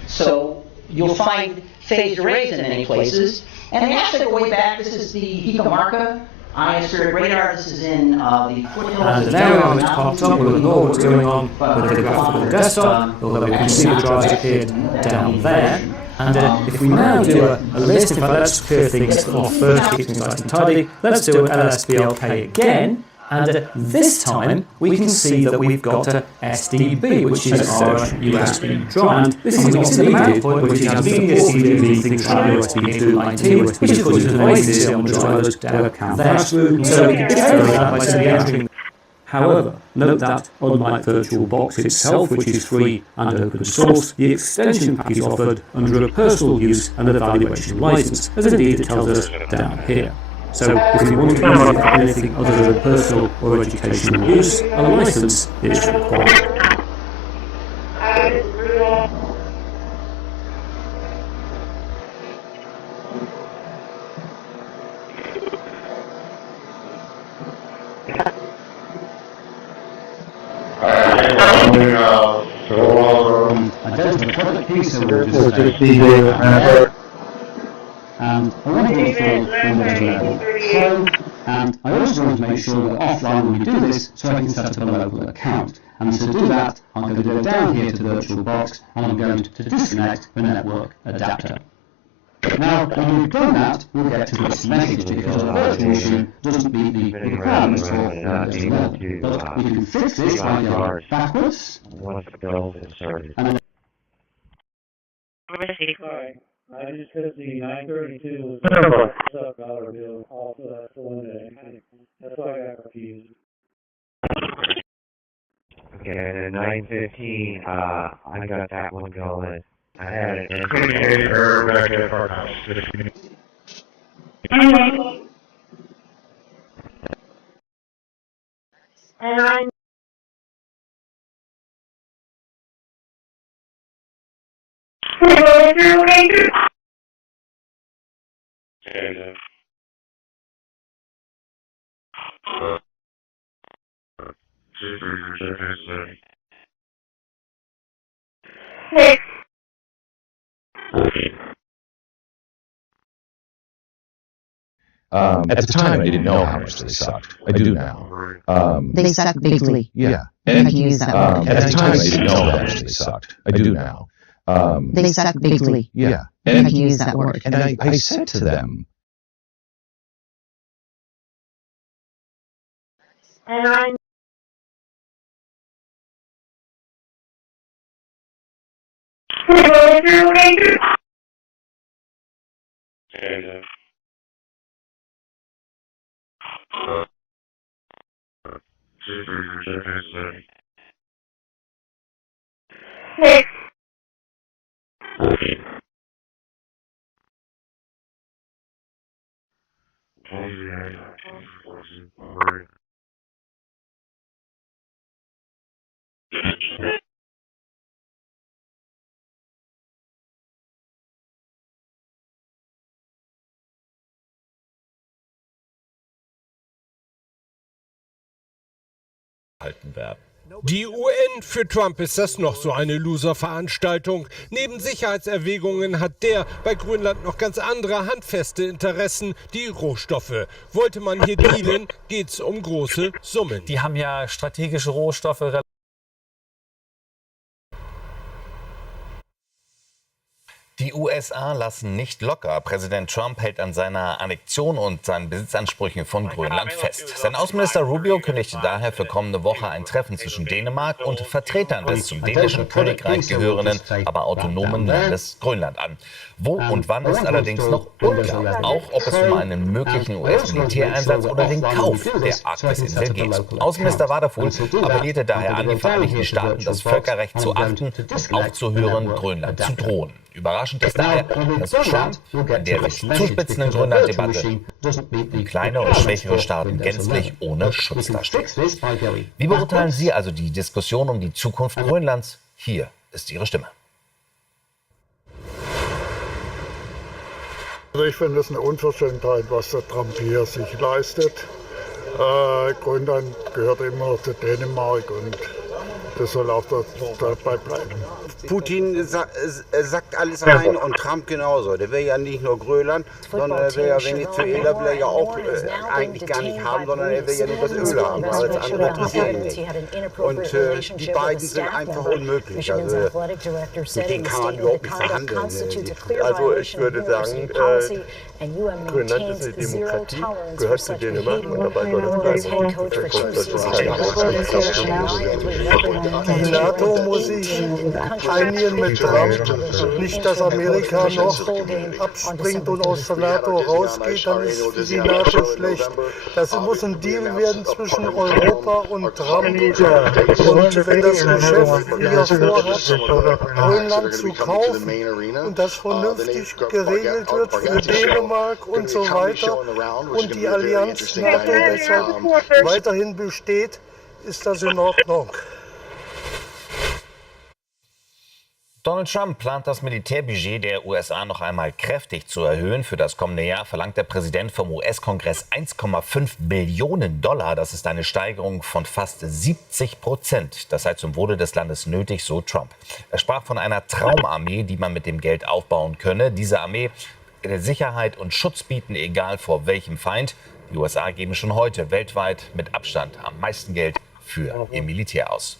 So you'll find phased arrays in many places, and they actually go way back. This is the Hikamarka ionospheric radar. This is in the foothills. And now it's popped up, we'll know what's going on with the graphical desktop, although we can see the drives appeared down there. And if we now do a list, in fact, let's clear things off first, keep things nice and tidy. Let's do an LSBLK again. And this time, we can see that we've got a SDB, which is our USB drive. And this is not the main point, which is media CDB things like USB 2.19, which of course is an oasis on the drivers down there. So we can tell that by simply entering. However, note that, unlike VirtualBox itself, which is free and open source, the extension pack is offered under a personal use and evaluation license, as indeed it tells us down here. So, if we want to use it for anything other than personal or educational use, a license is required. And I want to go through Windows 11 Pro, and I also want to make sure that offline when we do this, so I can set up a local account. And to do that, I'm going to go down here to VirtualBox, and I'm going to disconnect the network adapter. Now, when we've done that, we'll get to this message because the virtual machine doesn't meet the requirements for Windows 11. But we can fix this by going backwards, and then I just hit the 932 was the $dollar bill, also that's the one that's why I got confused. Okay, the 915, I got that one going. I had it in back at our house. And At the time, I didn't know how much they sucked. I do now. They suck bigly. Yeah. And I can use that word. At the time, I didn't know how much they sucked. I do now. They suck bigly. Yeah. And I can use that word. And I said to them, I halten werden. Die UN, für Trump ist das noch so eine Loser-Veranstaltung. Neben Sicherheitserwägungen hat der bei Grönland noch ganz andere handfeste Interessen, die Rohstoffe. Wollte man hier dealen, geht's um große Summen. Die haben ja strategische Rohstoffe. Die USA lassen nicht locker. Präsident Trump hält an seiner Annexion und seinen Besitzansprüchen von Grönland fest. Sein Außenminister Rubio kündigte daher für kommende Woche ein Treffen zwischen Dänemark und Vertretern des zum dänischen Königreich gehörenden, aber autonomen Landes Grönland an. Wo und wann ist allerdings noch unklar. Auch ob es um einen möglichen US-Militäreinsatz oder den Kauf der Arktisinsel geht. Außenminister Waterful appellierte daher an die Vereinigten Staaten, das Völkerrecht zu achten und aufzuhören, Grönland zu drohen. Überraschend ist daher, dass Trump in der sich zuspitzenden Grönland-Debatte kleine und schwächere Staaten gänzlich ohne Schutz dastehen. Wie beurteilen Sie also die Diskussion um die Zukunft Grönlands? Hier ist Ihre Stimme. Also ich finde es eine Unverschämtheit, was der Trump hier sich leistet. Grönland gehört immer noch zu Dänemark und das soll auch dabei bleiben. Putin sagt alles rein und Trump genauso. Der will ja nicht nur Grönland, sondern er will ja Venezuela will er ja auch eigentlich gar nicht haben, sondern er will ja nur das Öl haben. Alles andere interessiert ihn nicht. Und die beiden sind einfach unmöglich. Also mit denen kann man überhaupt nicht verhandeln. Also ich würde sagen, Grönland ist eine Demokratie, gehört zu Dänemark und dabei soll es bleiben. Die NATO muss sich einigen mit Trump. Nicht, dass Amerika noch abspringt und aus der NATO rausgeht, dann ist für die NATO schlecht. Das muss ein Deal werden zwischen Europa und Trump. Und wenn das Geschäft hier vorhat, Grönland zu kaufen und das vernünftig geregelt wird für Dänemark und so weiter und die Allianz NATO deshalb weiterhin besteht, ist das in Ordnung. Donald Trump plant das Militärbudget der USA noch einmal kräftig zu erhöhen. Für das kommende Jahr verlangt der Präsident vom US-Kongress 1,5 Billionen $. Das ist eine Steigerung von fast 70%. Das sei zum Wohle des Landes nötig, so Trump. Er sprach von einer Traumarmee, die man mit dem Geld aufbauen könne. Diese Armee will Sicherheit und Schutz bieten, egal vor welchem Feind. Die USA geben schon heute weltweit mit Abstand am meisten Geld für ihr Militär aus.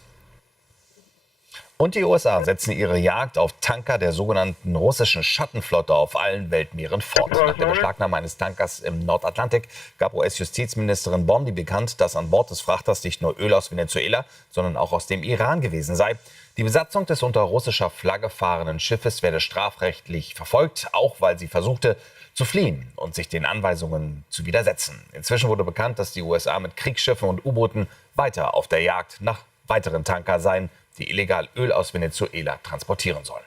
Und die USA setzen ihre Jagd auf Tanker der sogenannten russischen Schattenflotte auf allen Weltmeeren fort. Nach der Beschlagnahme eines Tankers im Nordatlantik gab US-Justizministerin Bondi bekannt, dass an Bord des Frachters nicht nur Öl aus Venezuela, sondern auch aus dem Iran gewesen sei. Die Besatzung des unter russischer Flagge fahrenden Schiffes werde strafrechtlich verfolgt, auch weil sie versuchte zu fliehen und sich den Anweisungen zu widersetzen. Inzwischen wurde bekannt, dass die USA mit Kriegsschiffen und U-Booten weiter auf der Jagd nach weiteren Tankern seien, die illegal Öl aus Venezuela transportieren sollen.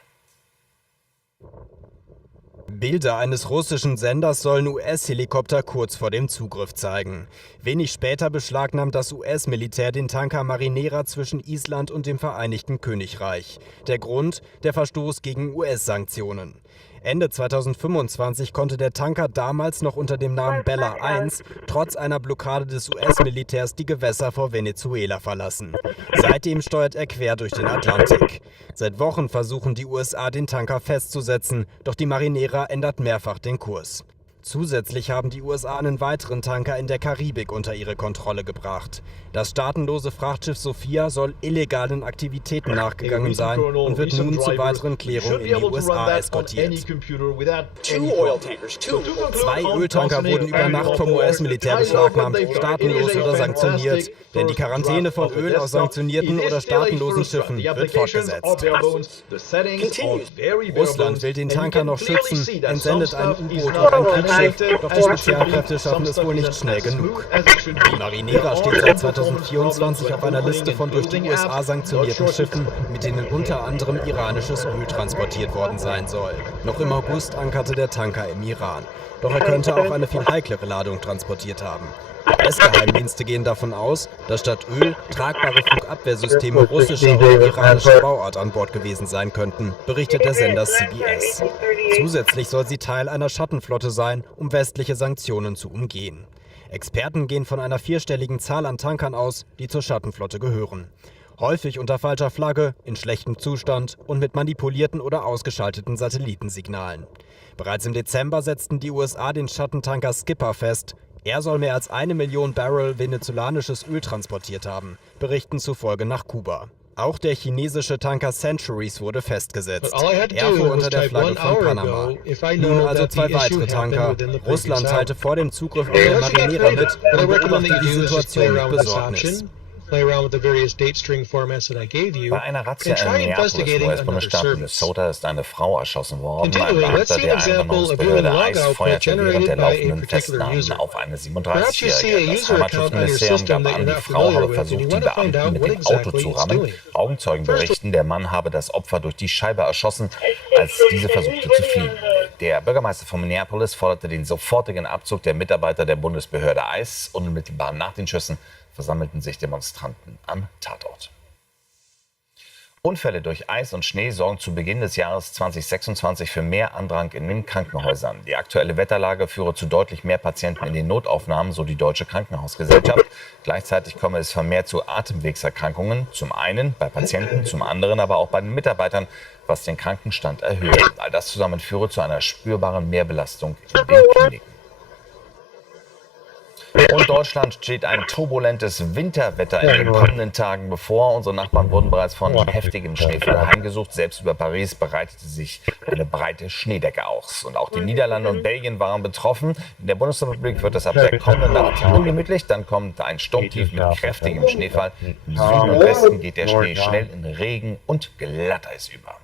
Bilder eines russischen Senders sollen US-Helikopter kurz vor dem Zugriff zeigen. Wenig später beschlagnahmt das US-Militär den Tanker Marinera zwischen Island und dem Vereinigten Königreich. Der Grund? Der Verstoß gegen US-Sanktionen. Ende 2025 konnte der Tanker damals noch unter dem Namen Bella 1 trotz einer Blockade des US-Militärs die Gewässer vor Venezuela verlassen. Seitdem steuert er quer durch den Atlantik. Seit Wochen versuchen die USA, den Tanker festzusetzen, doch die Marinera ändert mehrfach den Kurs. Zusätzlich haben die USA einen weiteren Tanker in der Karibik unter ihre Kontrolle gebracht. Das staatenlose Frachtschiff Sophia soll illegalen Aktivitäten nachgegangen sein und wird nun zu weiteren Klärungen in die USA eskortiert. 2 Öltanker wurden über Nacht vom US-Militär beschlagnahmt, staatenlos oder sanktioniert. Denn die Quarantäne von Öl aus sanktionierten oder staatenlosen Schiffen wird fortgesetzt. Russland will den Tanker noch schützen, entsendet ein U-Boot und ein Kriegsschiff, doch die Spezialkräfte schaffen es wohl nicht schnell genug. Die Marinera steht seit 2024 auf einer Liste von durch die USA sanktionierten Schiffen, mit denen unter anderem iranisches Öl transportiert worden sein soll. Noch im August ankerte der Tanker im Iran. Doch er könnte auch eine viel heiklere Ladung transportiert haben. US-Geheimdienste gehen davon aus, dass statt Öl tragbare Flugabwehrsysteme russischer oder iranischer Bauart an Bord gewesen sein könnten, berichtet der Sender CBS. Zusätzlich soll sie Teil einer Schattenflotte sein, um westliche Sanktionen zu umgehen. Experten gehen von einer 4-stelligen Zahl an Tankern aus, die zur Schattenflotte gehören. Häufig unter falscher Flagge, in schlechtem Zustand und mit manipulierten oder ausgeschalteten Satellitensignalen. Bereits im Dezember setzten die USA den Schattentanker Skipper fest. Er soll mehr als 1 Million Barrel venezolanisches Öl transportiert haben, Berichten zufolge nach Kuba. Auch der chinesische Tanker Centuries wurde festgesetzt. Er fuhr unter der Flagge von Panama. Nun also 2 weitere Tanker. Russland teilte vor dem Zugriff auf der Marinera mit und beobachtete die Situation mit Besorgnis. Bei einer Razzia in Minneapolis, US-Bundesstaat Minnesota, ist eine Frau erschossen worden. Ein Beamter der Einwanderungsbehörde ICE feuerte während der laufenden Festnahmen auf eine 37-Jährige. Das Heimatschutzministerium gab an, die Frau habe versucht, die Beamten mit dem Auto zu rammen. Augenzeugen berichten, der Mann habe das Opfer durch die Scheibe erschossen, als diese versuchte zu fliehen. Der Bürgermeister von Minneapolis forderte den sofortigen Abzug der Mitarbeiter der Bundesbehörde ICE. Unmittelbar nach den Schüssen versammelten sich Demonstranten am Tatort. Unfälle durch Eis und Schnee sorgen zu Beginn des Jahres 2026 für mehr Andrang in den Krankenhäusern. Die aktuelle Wetterlage führe zu deutlich mehr Patienten in den Notaufnahmen, so die Deutsche Krankenhausgesellschaft. Gleichzeitig komme es vermehrt zu Atemwegserkrankungen, zum einen bei Patienten, zum anderen aber auch bei den Mitarbeitern, was den Krankenstand erhöht. All das zusammen führe zu einer spürbaren Mehrbelastung in den Kliniken. Und Deutschland steht ein turbulentes Winterwetter in den kommenden Tagen bevor. Unsere Nachbarn wurden bereits von heftigem Schneefall heimgesucht. Selbst über Paris breitete sich eine breite Schneedecke aus. Und auch die Niederlande und Belgien waren betroffen. In der Bundesrepublik wird es ab der kommenden Nacht ungemütlich. Dann kommt ein Sturmtief mit kräftigem Schneefall. Im Süden und Westen geht der Schnee schnell in Regen und Glatteis über.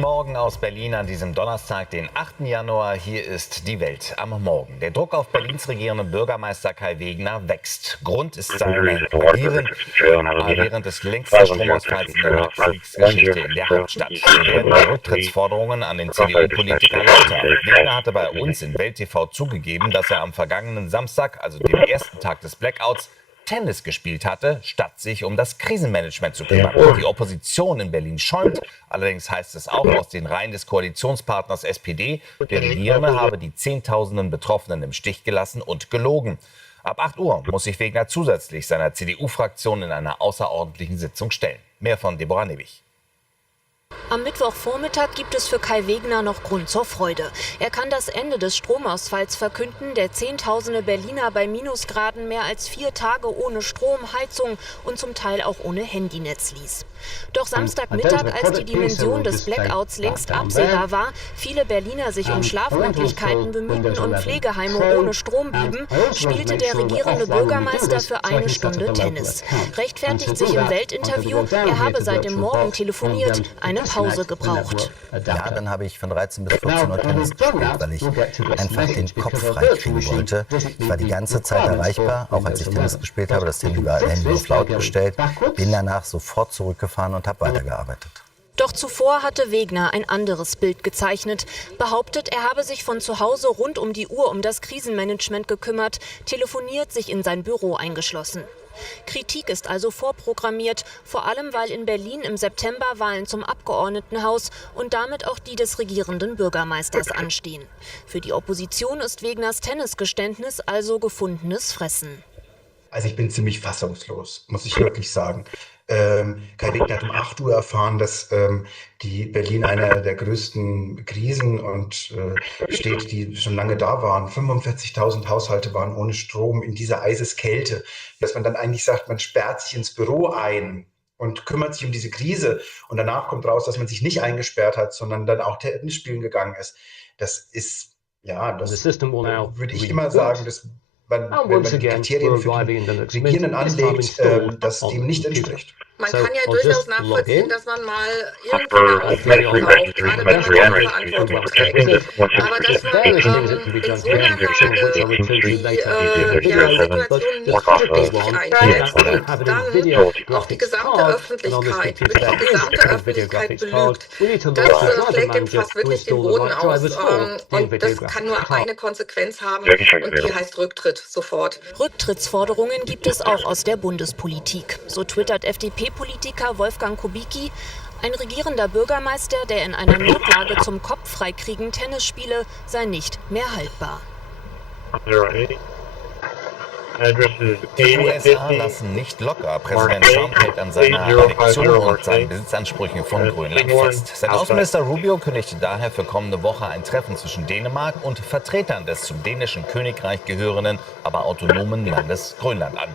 Morgen aus Berlin an diesem Donnerstag, den 8. Januar. Hier ist die Welt am Morgen. Der Druck auf Berlins regierenden Bürgermeister Kai Wegner wächst. Grund ist seine während des längsten Stromausfalls in der Nachkriegsgeschichte in der Hauptstadt. Werden die Rücktrittsforderungen an den CDU-Politiker lauter. Wegner hatte bei uns in Welt TV zugegeben, dass er am vergangenen Samstag, also dem ersten Tag des Blackouts, Tennis gespielt hatte, statt sich um das Krisenmanagement zu kümmern. Die Opposition in Berlin schäumt. Allerdings heißt es auch aus den Reihen des Koalitionspartners SPD, der Regierende habe die Zehntausenden Betroffenen im Stich gelassen und gelogen. Ab 8 Uhr muss sich Wegner zusätzlich seiner CDU-Fraktion in einer außerordentlichen Sitzung stellen. Mehr von Deborah Nebich. Am Mittwochvormittag gibt es für Kai Wegner noch Grund zur Freude. Er kann das Ende des Stromausfalls verkünden, der Zehntausende Berliner bei Minusgraden mehr als 4 Tage ohne Strom, Heizung und zum Teil auch ohne Handynetz ließ. Doch Samstagmittag, als die Dimension des Blackouts längst absehbar war, viele Berliner sich um Schlafmöglichkeiten bemühten und Pflegeheime ohne Strom blieben, spielte der regierende Bürgermeister für 1 Stunde Tennis. Rechtfertigt sich im Weltinterview, er habe seit dem Morgen telefoniert, eine Pause gebraucht. Ja, dann habe ich von 13 bis 14 Uhr Tennis gespielt, weil ich einfach den Kopf frei kriegen wollte. Ich war die ganze Zeit erreichbar, auch als ich Tennis gespielt habe, das Handy auf laut gestellt, bin danach sofort zurückgefahren und habe weitergearbeitet. Doch zuvor hatte Wegner ein anderes Bild gezeichnet, behauptet, er habe sich von zu Hause rund um die Uhr um das Krisenmanagement gekümmert, telefoniert, sich in sein Büro eingeschlossen. Kritik ist also vorprogrammiert, vor allem weil in Berlin im September Wahlen zum Abgeordnetenhaus und damit auch die des regierenden Bürgermeisters anstehen. Für die Opposition ist Wegners Tennisgeständnis also gefundenes Fressen. Also ich bin ziemlich fassungslos, muss ich wirklich sagen. Kai Wegner hat um 8 Uhr erfahren, dass die Berlin eine der größten Krisen und Städte, die schon lange da waren, 45.000 Haushalte waren ohne Strom in dieser Eiseskälte, dass man dann eigentlich sagt, man sperrt sich ins Büro ein und kümmert sich um diese Krise und danach kommt raus, dass man sich nicht eingesperrt hat, sondern dann auch Tennis spielen gegangen ist. Das ist, ja, das würde ich immer sagen, dass wenn man die Kriterien für die Regierenden anlegt, das dem nicht entspricht. Man kann ja durchaus nachvollziehen, dass man mal irgendeine Aufmerksamkeit braucht, gerade wenn man eine Verantwortung trägt. Aber dass man in so einer Lage die Situation nicht richtig einschätzt und dann auch die gesamte Öffentlichkeit, wirklich die gesamte Öffentlichkeit belügt, das schlägt dem Fass wirklich den Boden aus. Und das kann nur eine Konsequenz haben und die heißt Rücktritt, sofort. Rücktrittsforderungen gibt es auch aus der Bundespolitik. So twittert FDP-Politiker Wolfgang Kubicki, ein regierender Bürgermeister, der in einer Notlage zum Kopffreikriegen Tennis spiele, sei nicht mehr haltbar. Die USA lassen nicht locker. Präsident Trump hält an seiner Annexion und seinen Besitzansprüchen von Grönland fest. Sein Außenminister Rubio kündigte daher für kommende Woche ein Treffen zwischen Dänemark und Vertretern des zum dänischen Königreich gehörenden, aber autonomen Landes Grönland an.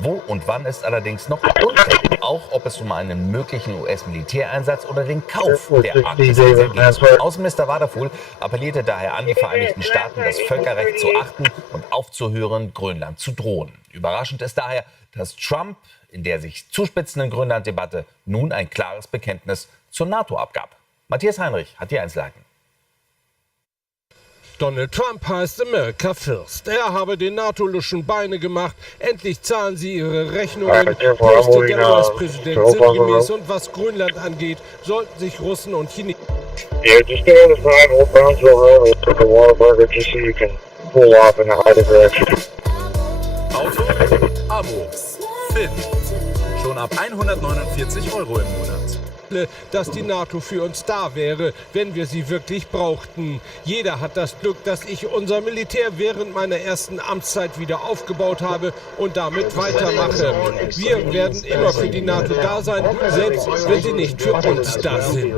Wo und wann ist allerdings noch unklar, auch ob es um einen möglichen US-Militäreinsatz oder den Kauf der Arktis-Insel geht. Außenminister Waterful appellierte daher an die Vereinigten Staaten, das Völkerrecht zu achten und aufzuhören, Grönland zu drohen. Überraschend ist daher, dass Trump in der sich zuspitzenden Grönland-Debatte nun ein klares Bekenntnis zur NATO abgab. Matthias Heinrich hat die Einzelheiten. Donald Trump heißt America First. Er habe den NATO-Luschen Beine gemacht. Endlich zahlen sie ihre Rechnungen. Postet der US-Präsident sinngemäß. Und was Grönland angeht, sollten sich Russen und Chinesen... Auto, Abo, Fin. Schon ab 149 € im Monat. Dass die NATO für uns da wäre, wenn wir sie wirklich brauchten. Jeder hat das Glück, dass ich unser Militär während meiner ersten Amtszeit wieder aufgebaut habe und damit weitermache. Wir werden immer für die NATO da sein, selbst wenn sie nicht für uns da sind.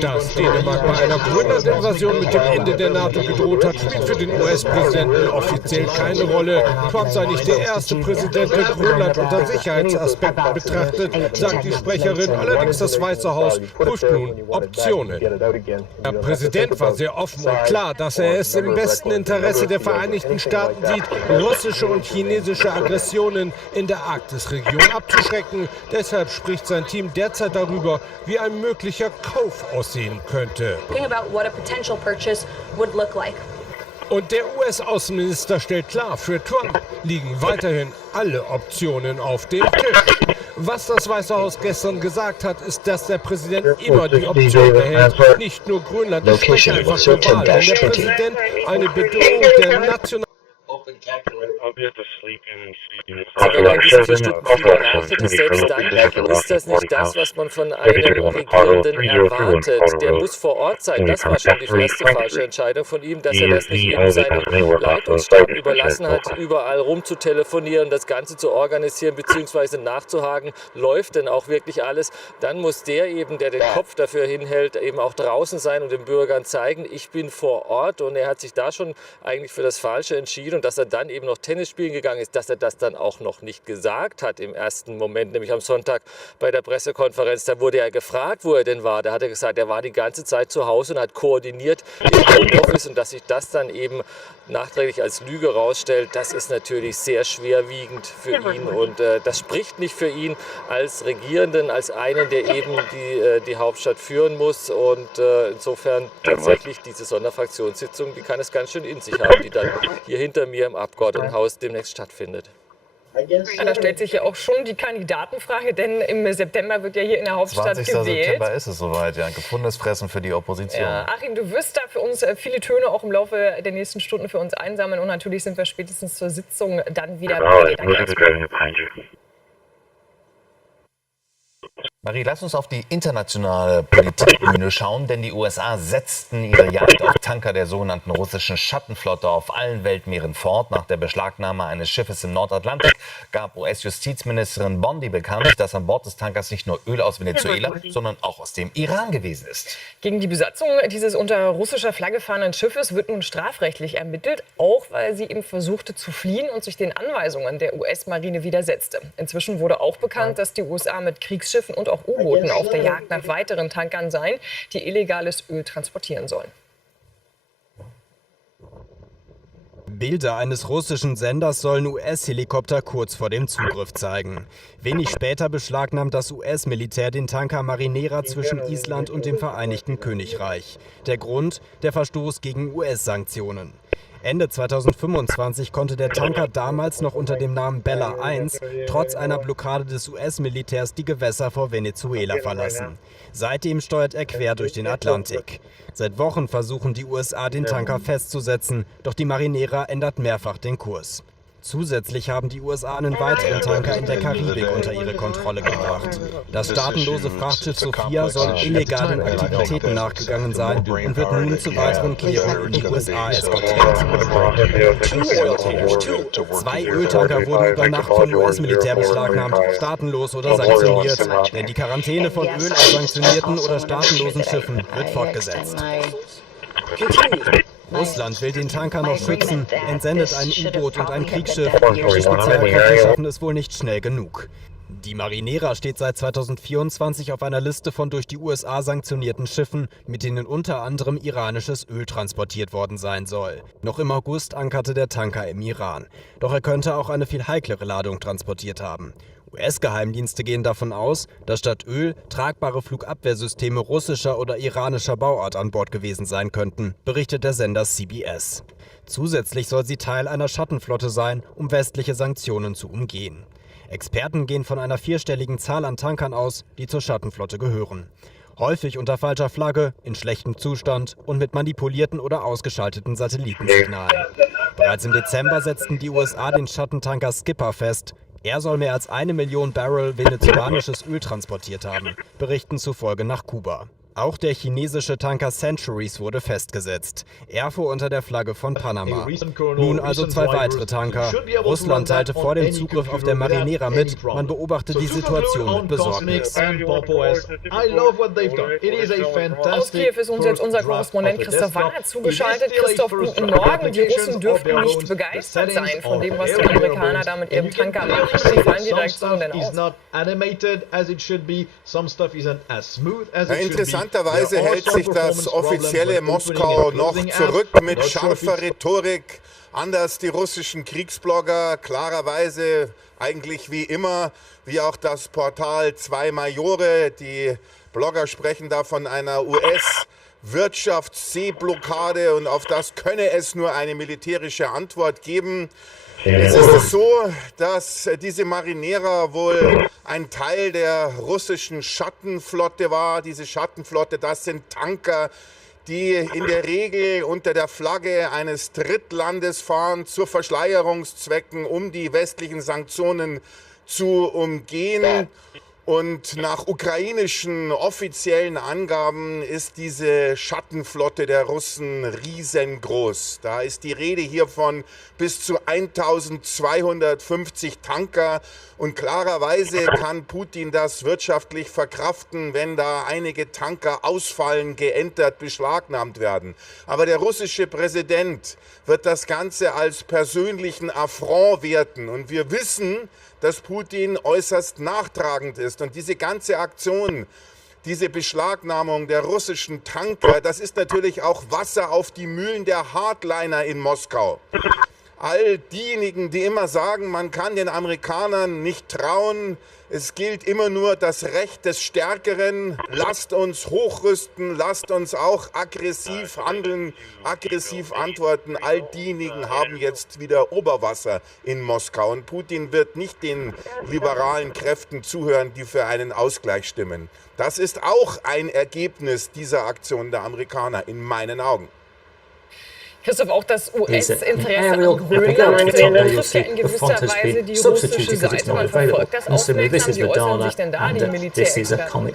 Dass Dänemark bei einer Grönland-Invasion mit dem Ende der NATO gedroht hat, spielt für den US-Präsidenten offiziell keine Rolle. Trump sei nicht der erste Präsident, der Grönland unter Sicherheitsaspekten betrachtet, sagt die Sprecherin. Allerdings das Weiße Haus prüft nun Optionen. Der Präsident war sehr offen und klar, dass er es im besten Interesse der Vereinigten Staaten sieht, russische und chinesische Aggressionen in der Arktisregion abzuschrecken. Deshalb spricht sein Team derzeit darüber, wie ein möglicher Kauf aussehen könnte. Und der US-Außenminister stellt klar, für Trump liegen weiterhin alle Optionen auf dem Tisch. Was das Weiße Haus gestern gesagt hat, ist, dass der Präsident immer die Option behält, nicht nur Grönland, ich spreche einfach global. Wenn der Präsident eine Bedrohung der nationalen... Wenn man diese 4 Stunden Flug erwartet, selbst dann ist das nicht das, was man von einem Regierenden erwartet. Der muss vor Ort sein. Das war schon die erste falsche Entscheidung von ihm, dass er das nicht eben seinen Leitungsstab überlassen hat, überall rumzutelefonieren, das Ganze zu organisieren bzw. nachzuhaken, läuft denn auch wirklich alles. Dann muss der eben, der den Kopf dafür hinhält, eben auch draußen sein und den Bürgern zeigen, ich bin vor Ort, und er hat sich da schon eigentlich für das Falsche entschieden, und dass er dann eben noch Tennis spielen gegangen ist, dass er das dann auch noch nicht gesagt hat im ersten Moment, nämlich am Sonntag bei der Pressekonferenz. Da wurde er gefragt, wo er denn war. Da hat er gesagt, er war die ganze Zeit zu Hause und hat koordiniert im Homeoffice, und dass sich das dann eben nachträglich als Lüge rausstellt, das ist natürlich sehr schwerwiegend für ihn, und das spricht nicht für ihn als Regierenden, als einen, der eben die Hauptstadt führen muss, und insofern tatsächlich diese Sonderfraktionssitzung, die kann es ganz schön in sich haben, die dann hier hinter mir im Abgeordnetenhaus demnächst stattfindet. Ja, da stellt sich ja auch schon die Kandidatenfrage, denn im September wird ja hier in der Hauptstadt 20. gewählt. September ist es soweit, ja. Gefundenes Fressen für die Opposition. Ja. Achim, du wirst da für uns viele Töne auch im Laufe der nächsten Stunden für uns einsammeln, und natürlich sind wir spätestens zur Sitzung dann wieder bei dir. Marie, lass uns auf die internationale Politikbühne schauen, denn die USA setzten ihre Jagd auf Tanker der sogenannten russischen Schattenflotte auf allen Weltmeeren fort. Nach der Beschlagnahme eines Schiffes im Nordatlantik gab US-Justizministerin Bondi bekannt, dass an Bord des Tankers nicht nur Öl aus Venezuela, sondern auch aus dem Iran gewesen ist. Gegen die Besatzung dieses unter russischer Flagge fahrenden Schiffes wird nun strafrechtlich ermittelt, auch weil sie eben versuchte zu fliehen und sich den Anweisungen der US-Marine widersetzte. Inzwischen wurde auch bekannt, dass die USA mit Kriegsschiffen und auch U-Booten auf der Jagd nach weiteren Tankern seien, die illegales Öl transportieren sollen. Bilder eines russischen Senders sollen US-Helikopter kurz vor dem Zugriff zeigen. Wenig später beschlagnahmt das US-Militär den Tanker Marinera zwischen Island und dem Vereinigten Königreich. Der Grund? Der Verstoß gegen US-Sanktionen. Ende 2025 konnte der Tanker damals noch unter dem Namen Bella 1 trotz einer Blockade des US-Militärs die Gewässer vor Venezuela verlassen. Seitdem steuert er quer durch den Atlantik. Seit Wochen versuchen die USA, den Tanker festzusetzen, doch die Marinera ändert mehrfach den Kurs. Zusätzlich haben die USA einen weiteren Tanker in der Karibik unter ihre Kontrolle gebracht. Das staatenlose Frachtschiff Sophia soll illegalen Aktivitäten nachgegangen sein und wird nun zu weiteren Klärungen in die USA eskortiert. 2 Öltanker wurden über Nacht vom US-Militär beschlagnahmt, staatenlos oder sanktioniert. Denn die Quarantäne von Öl auf sanktionierten oder staatenlosen Schiffen wird fortgesetzt. Russland will den Tanker noch schützen, entsendet ein U-Boot und ein Kriegsschiff. Die Spezialkräfte schaffen es wohl nicht schnell genug. Die Marinera steht seit 2024 auf einer Liste von durch die USA sanktionierten Schiffen, mit denen unter anderem iranisches Öl transportiert worden sein soll. Noch im August ankerte der Tanker im Iran. Doch er könnte auch eine viel heiklere Ladung transportiert haben. US-Geheimdienste gehen davon aus, dass statt Öl tragbare Flugabwehrsysteme russischer oder iranischer Bauart an Bord gewesen sein könnten, berichtet der Sender CBS. Zusätzlich soll sie Teil einer Schattenflotte sein, um westliche Sanktionen zu umgehen. Experten gehen von einer 4-stelligen Zahl an Tankern aus, die zur Schattenflotte gehören. Häufig unter falscher Flagge, in schlechtem Zustand und mit manipulierten oder ausgeschalteten Satellitensignalen. Bereits im Dezember setzten die USA den Schattentanker Skipper fest. Er soll mehr als 1 Million Barrel venezolanisches Öl transportiert haben, Berichten zufolge nach Kuba. Auch der chinesische Tanker Centuries wurde festgesetzt. Er fuhr unter der Flagge von Panama. Nun also 2 weitere Tanker. Russland teilte vor dem Zugriff auf der Marinera mit, man beobachtet die Situation mit Besorgnis. Aus Kiew ist uns jetzt unser Korrespondent Christoph Wanner zugeschaltet. Christoph, guten Morgen. Die Russen dürften nicht begeistert sein von dem, was die Amerikaner da mit ihrem Tanker machen. Wie fallen die Reaktionen denn aus? Interessanterweise hält sich das offizielle Moskau noch zurück mit scharfer Rhetorik. Anders die russischen Kriegsblogger, klarerweise eigentlich wie immer, wie auch das Portal 2 Majore. Die Blogger sprechen da von einer US-Wirtschaftsseeblockade und auf das könne es nur eine militärische Antwort geben. Es ist so, dass diese Marinera wohl ein Teil der russischen Schattenflotte war. Diese Schattenflotte, das sind Tanker, die in der Regel unter der Flagge eines Drittlandes fahren, zu Verschleierungszwecken, um die westlichen Sanktionen zu umgehen. Und nach ukrainischen offiziellen Angaben ist diese Schattenflotte der Russen riesengroß. Da ist die Rede hier von bis zu 1250 Tanker. Und klarerweise kann Putin das wirtschaftlich verkraften, wenn da einige Tanker ausfallen, geentert, beschlagnahmt werden. Aber der russische Präsident wird das Ganze als persönlichen Affront werten. Und wir wissen, dass Putin äußerst nachtragend ist. Und diese ganze Aktion, diese Beschlagnahmung der russischen Tanker, das ist natürlich auch Wasser auf die Mühlen der Hardliner in Moskau. All diejenigen, die immer sagen, man kann den Amerikanern nicht trauen, es gilt immer nur das Recht des Stärkeren, lasst uns hochrüsten, lasst uns auch aggressiv handeln, aggressiv antworten. All diejenigen haben jetzt wieder Oberwasser in Moskau und Putin wird nicht den liberalen Kräften zuhören, die für einen Ausgleich stimmen. Das ist auch ein Ergebnis dieser Aktion der Amerikaner in meinen Augen. Christoph, auch das US-Interesse an Grönland betrifft ja in gewisser Weise die russische Seite. Man verfolgt das aufmerksam. Wie äußern sich denn da die Militärexperten?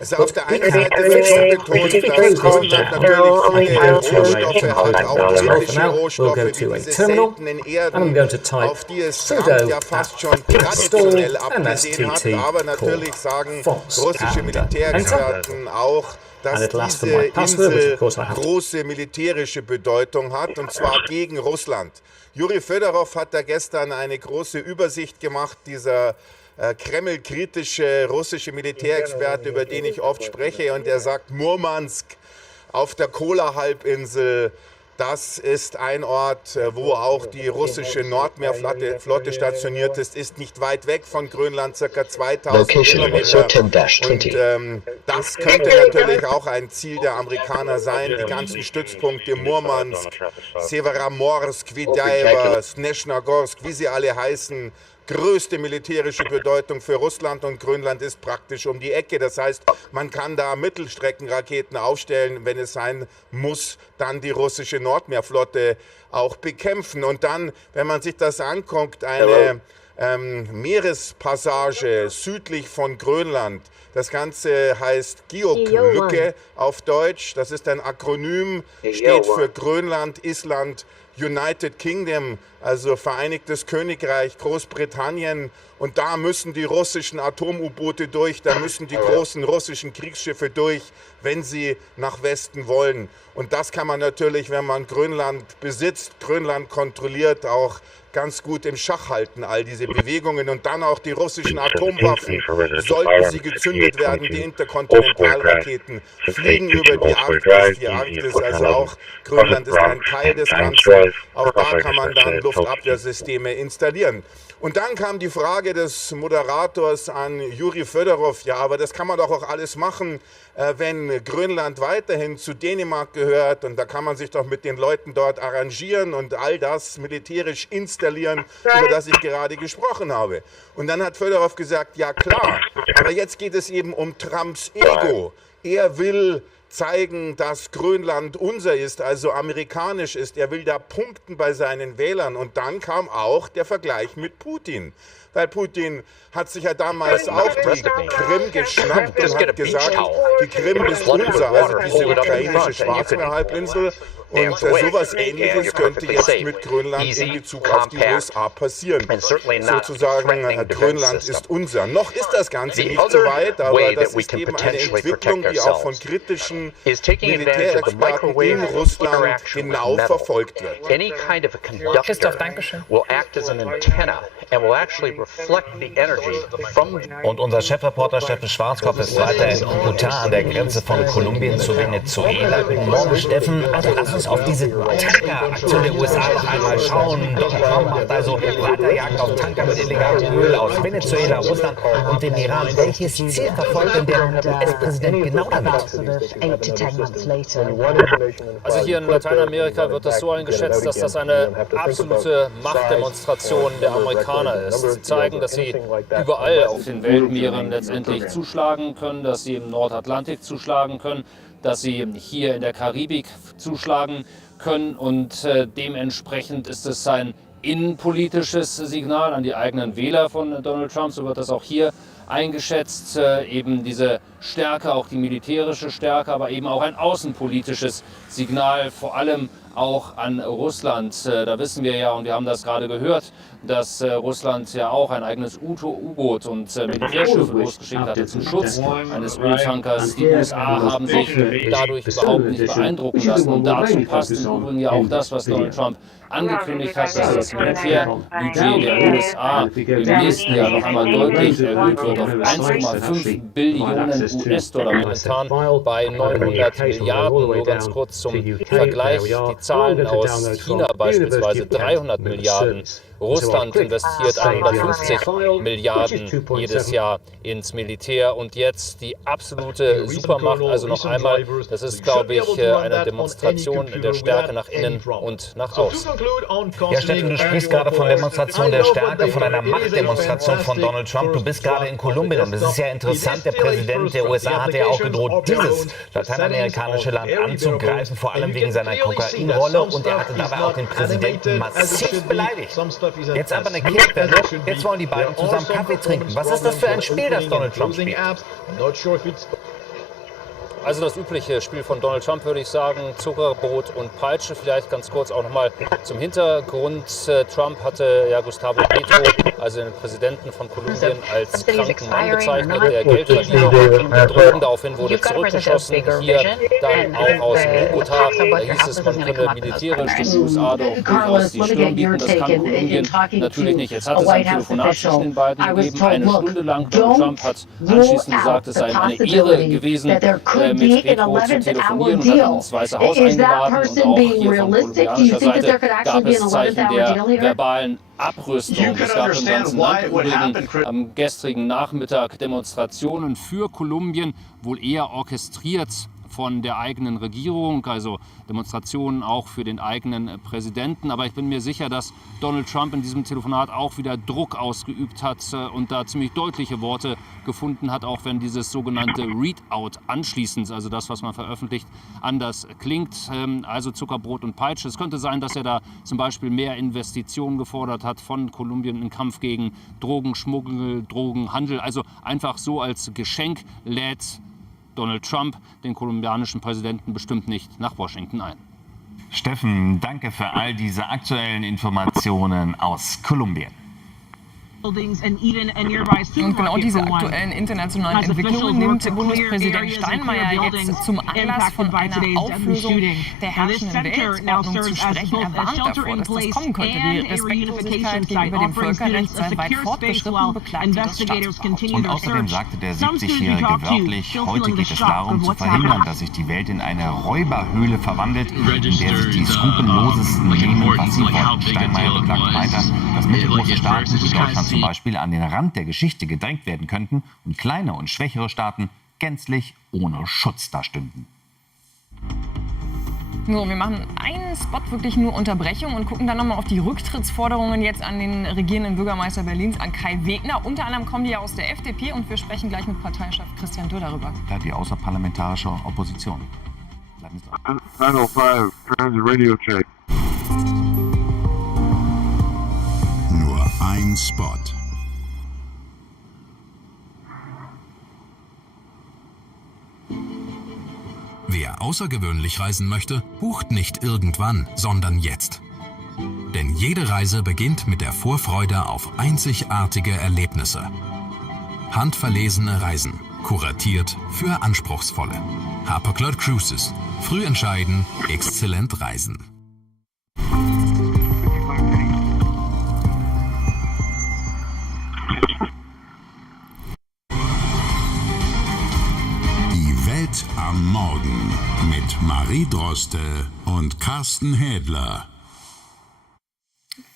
Also auf der einen Seite wird schon betont, dass Grönland natürlich viele Rohstoffe hat, auch kritische Rohstoffe, wie diese seltenen Erden, auf die es Trump ja fast schon traditionell abgesehen hat. Aber natürlich sagen russische Militärexperten auch, dass diese Insel große militärische Bedeutung hat, und zwar gegen Russland. Juri Fedorov hat da gestern eine große Übersicht gemacht, dieser Kreml-kritische russische Militärexperte, über den ich oft spreche, und er sagt, Murmansk auf der Kola-Halbinsel, das ist ein Ort, wo auch die russische Nordmeerflotte stationiert ist nicht weit weg von Grönland, ca. 2000 Kilometer. Und das könnte natürlich auch ein Ziel der Amerikaner sein, die ganzen Stützpunkte Murmansk, Severamorsk, Vidyaeva, Snezhnagorsk, wie sie alle heißen, größte militärische Bedeutung für Russland, und Grönland ist praktisch um die Ecke. Das heißt, man kann da Mittelstreckenraketen aufstellen, wenn es sein muss, dann die russische Nordmeerflotte auch bekämpfen. Und dann, wenn man sich das anguckt, eine Meerespassage südlich von Grönland. Das Ganze heißt GIOC-Lücke auf Deutsch. Das ist ein Akronym, steht für Grönland, Island, United Kingdom, also Vereinigtes Königreich, Großbritannien. Und da müssen die russischen Atom-U-Boote durch, da müssen die großen russischen Kriegsschiffe durch, wenn sie nach Westen wollen. Und das kann man natürlich, wenn man Grönland besitzt, Grönland kontrolliert, auch ganz gut im Schach halten, all diese Bewegungen. Und dann auch die russischen Atomwaffen, sollten sie gezündet werden, die Interkontinentalraketen, fliegen über die Arktis, also auch Grönland ist ein Teil des Ganzen. Auch da kann man dann Luftabwehrsysteme installieren. Und dann kam die Frage des Moderators an Juri Fedorov, ja, aber das kann man doch auch alles machen, wenn Grönland weiterhin zu Dänemark gehört, und da kann man sich doch mit den Leuten dort arrangieren und all das militärisch installieren, über das ich gerade gesprochen habe. Und dann hat Fedorov gesagt, ja klar, aber jetzt geht es eben um Trumps Ego. Er will zeigen, dass Grönland unser ist, also amerikanisch ist. Er will da punkten bei seinen Wählern. Und dann kam auch der Vergleich mit Putin. Weil Putin hat sich ja damals auch die Krim geschnappt und hat gesagt, die Krim ist unser, also diese ukrainische Schwarzmeerhalbinsel. Und sowas Ähnliches könnte jetzt mit Grönland in Bezug auf die USA passieren. Sozusagen, Grönland ist unser. Noch ist das Ganze nicht so weit, aber das ist eben eine Entwicklung, die auch von kritischen Militärexperten in Russland genau verfolgt wird. Christoph, danke schön. Und unser Chefreporter Steffen Schwarzkopf ist weiter in Bogotá an der Grenze von Kolumbien zu Venezuela. Guten Morgen, Steffen. Also lass uns auf diese Tankeraktion der USA noch einmal schauen. Donald Trump macht also Weiterjagd auf Tanker mit illegalem Öl aus Venezuela, Russland und dem Iran. Welches Ziel verfolgt denn der US-Präsident genau damit? Also hier in Lateinamerika wird das so eingeschätzt, dass das eine absolute Machtdemonstration der Amerikaner ist. Sie zeigen, dass sie überall auf den Weltmeeren letztendlich zuschlagen können, dass sie im Nordatlantik zuschlagen können, dass sie hier in der Karibik zuschlagen können, und dementsprechend ist es ein innenpolitisches Signal an die eigenen Wähler von Donald Trump. So wird das auch hier eingeschätzt, eben diese Stärke, auch die militärische Stärke, aber eben auch ein außenpolitisches Signal, vor allem auch an Russland. Da wissen wir ja, und wir haben das gerade gehört, dass Russland ja auch ein eigenes U-Boot und Militärschiffe losgeschickt hatte zum Schutz eines Öltankers. Die USA haben sich dadurch überhaupt nicht beeindrucken lassen. Und dazu passt im Übrigen ja auch das, was Donald Trump angekündigt hat, dass das Militärbudget der USA im nächsten Jahr noch einmal deutlich erhöht wird auf 1,5 Billionen US-Dollar, momentan bei 900 Milliarden. Nur ganz kurz zum Vergleich, die Zahlen aus China beispielsweise 300 Milliarden Russland investiert 150 Milliarden jedes Jahr ins Militär und jetzt die absolute Supermacht. Also noch einmal, das ist, glaube ich, eine Demonstration der Stärke nach innen und nach außen. Ja, Steffen, du sprichst gerade von Demonstration der Stärke, von einer Machtdemonstration von Donald Trump. Du bist gerade in Kolumbien und es ist ja interessant, der Präsident der USA hat ja auch gedroht, dieses lateinamerikanische Land anzugreifen, vor allem wegen seiner Kokainrolle, und er hatte dabei auch den Präsidenten massiv beleidigt. Jetzt aber eine Kehrtwende, jetzt wollen die beiden zusammen Kaffee trinken. Was ist das für ein Spiel, das Donald Trump spielt? Also das übliche Spiel von Donald Trump, würde ich sagen, Zuckerbrot und Peitsche. Vielleicht ganz kurz auch nochmal zum Hintergrund. Trump hatte ja Gustavo Petro, also den Präsidenten von Kolumbien, als kranken Mann bezeichnet, der Geld verdient mit Drogen. Daraufhin wurde zurückgeschossen. Hier dann auch aus Bogotá. Da hieß es, man könne militärisch den USA doch durchaus die Stirn bieten. Das kann Kolumbien natürlich nicht. Jetzt hat es ein Telefonat zwischen den beiden gegeben, eine Stunde lang. Donald Trump hat anschließend gesagt, es sei ihm eine Ehre gewesen, mit Petro zu telefonieren und hat ins Weiße Haus eingeladen. Und auch hier von kolumbianischer Seite gab es Zeichen der verbalen Abrüstung. Es gab im ganzen Land übrigens am gestrigen Nachmittag Demonstrationen für Kolumbien, wohl eher orchestriert von der eigenen Regierung, also Demonstrationen auch für den eigenen Präsidenten. Aber ich bin mir sicher, dass Donald Trump in diesem Telefonat auch wieder Druck ausgeübt hat und da ziemlich deutliche Worte gefunden hat, auch wenn dieses sogenannte Readout anschließend, also das, was man veröffentlicht, anders klingt. Also Zuckerbrot und Peitsche. Es könnte sein, dass er da zum Beispiel mehr Investitionen gefordert hat von Kolumbien im Kampf gegen Drogenschmuggel, Drogenhandel. Also einfach so als Geschenk lädt Donald Trump den kolumbianischen Präsidenten bestimmt nicht nach Washington ein. Steffen, danke für all diese aktuellen Informationen aus Kolumbien. Und genau diese aktuellen internationalen Entwicklungen nimmt Bundespräsident Steinmeier jetzt zum Anlass, von einer Auflösung der herrschenden Weltordnung zu sprechen. Er warnt davor, dass das kommen könnte. Die Respektlosigkeit gegenüber dem Völkerrecht sei weit fortgeschritten, beklagte das Staatsoberhaupt. Und außerdem sagte der 70-Jährige wörtlich, heute geht es darum zu verhindern, dass sich die Welt in eine Räuberhöhle verwandelt, in der sich die Skrupellosesten nehmen, was sie wollen. Steinmeier beklagte weiter, dass mittelgroße Staaten wie Deutschland zum Beispiel an den Rand der Geschichte gedrängt werden könnten und kleine und schwächere Staaten gänzlich ohne Schutz dastünden. So, wir machen einen Spot, wirklich nur Unterbrechung, und gucken dann nochmal auf die Rücktrittsforderungen jetzt an den regierenden Bürgermeister Berlins, an Kai Wegner. Unter anderem kommen die ja aus der FDP und wir sprechen gleich mit Parteichef Christian Dürr darüber. Ja, die außerparlamentarische Opposition. Bleiben Sie dran. 905, Transit Radio Check. Ein Spot. Wer außergewöhnlich reisen möchte, bucht nicht irgendwann, sondern jetzt. Denn jede Reise beginnt mit der Vorfreude auf einzigartige Erlebnisse. Handverlesene Reisen, kuratiert für Anspruchsvolle. HarperCloud Cruises. Früh entscheiden, exzellent reisen. Am Morgen mit Marie Droste und Carsten Hädler.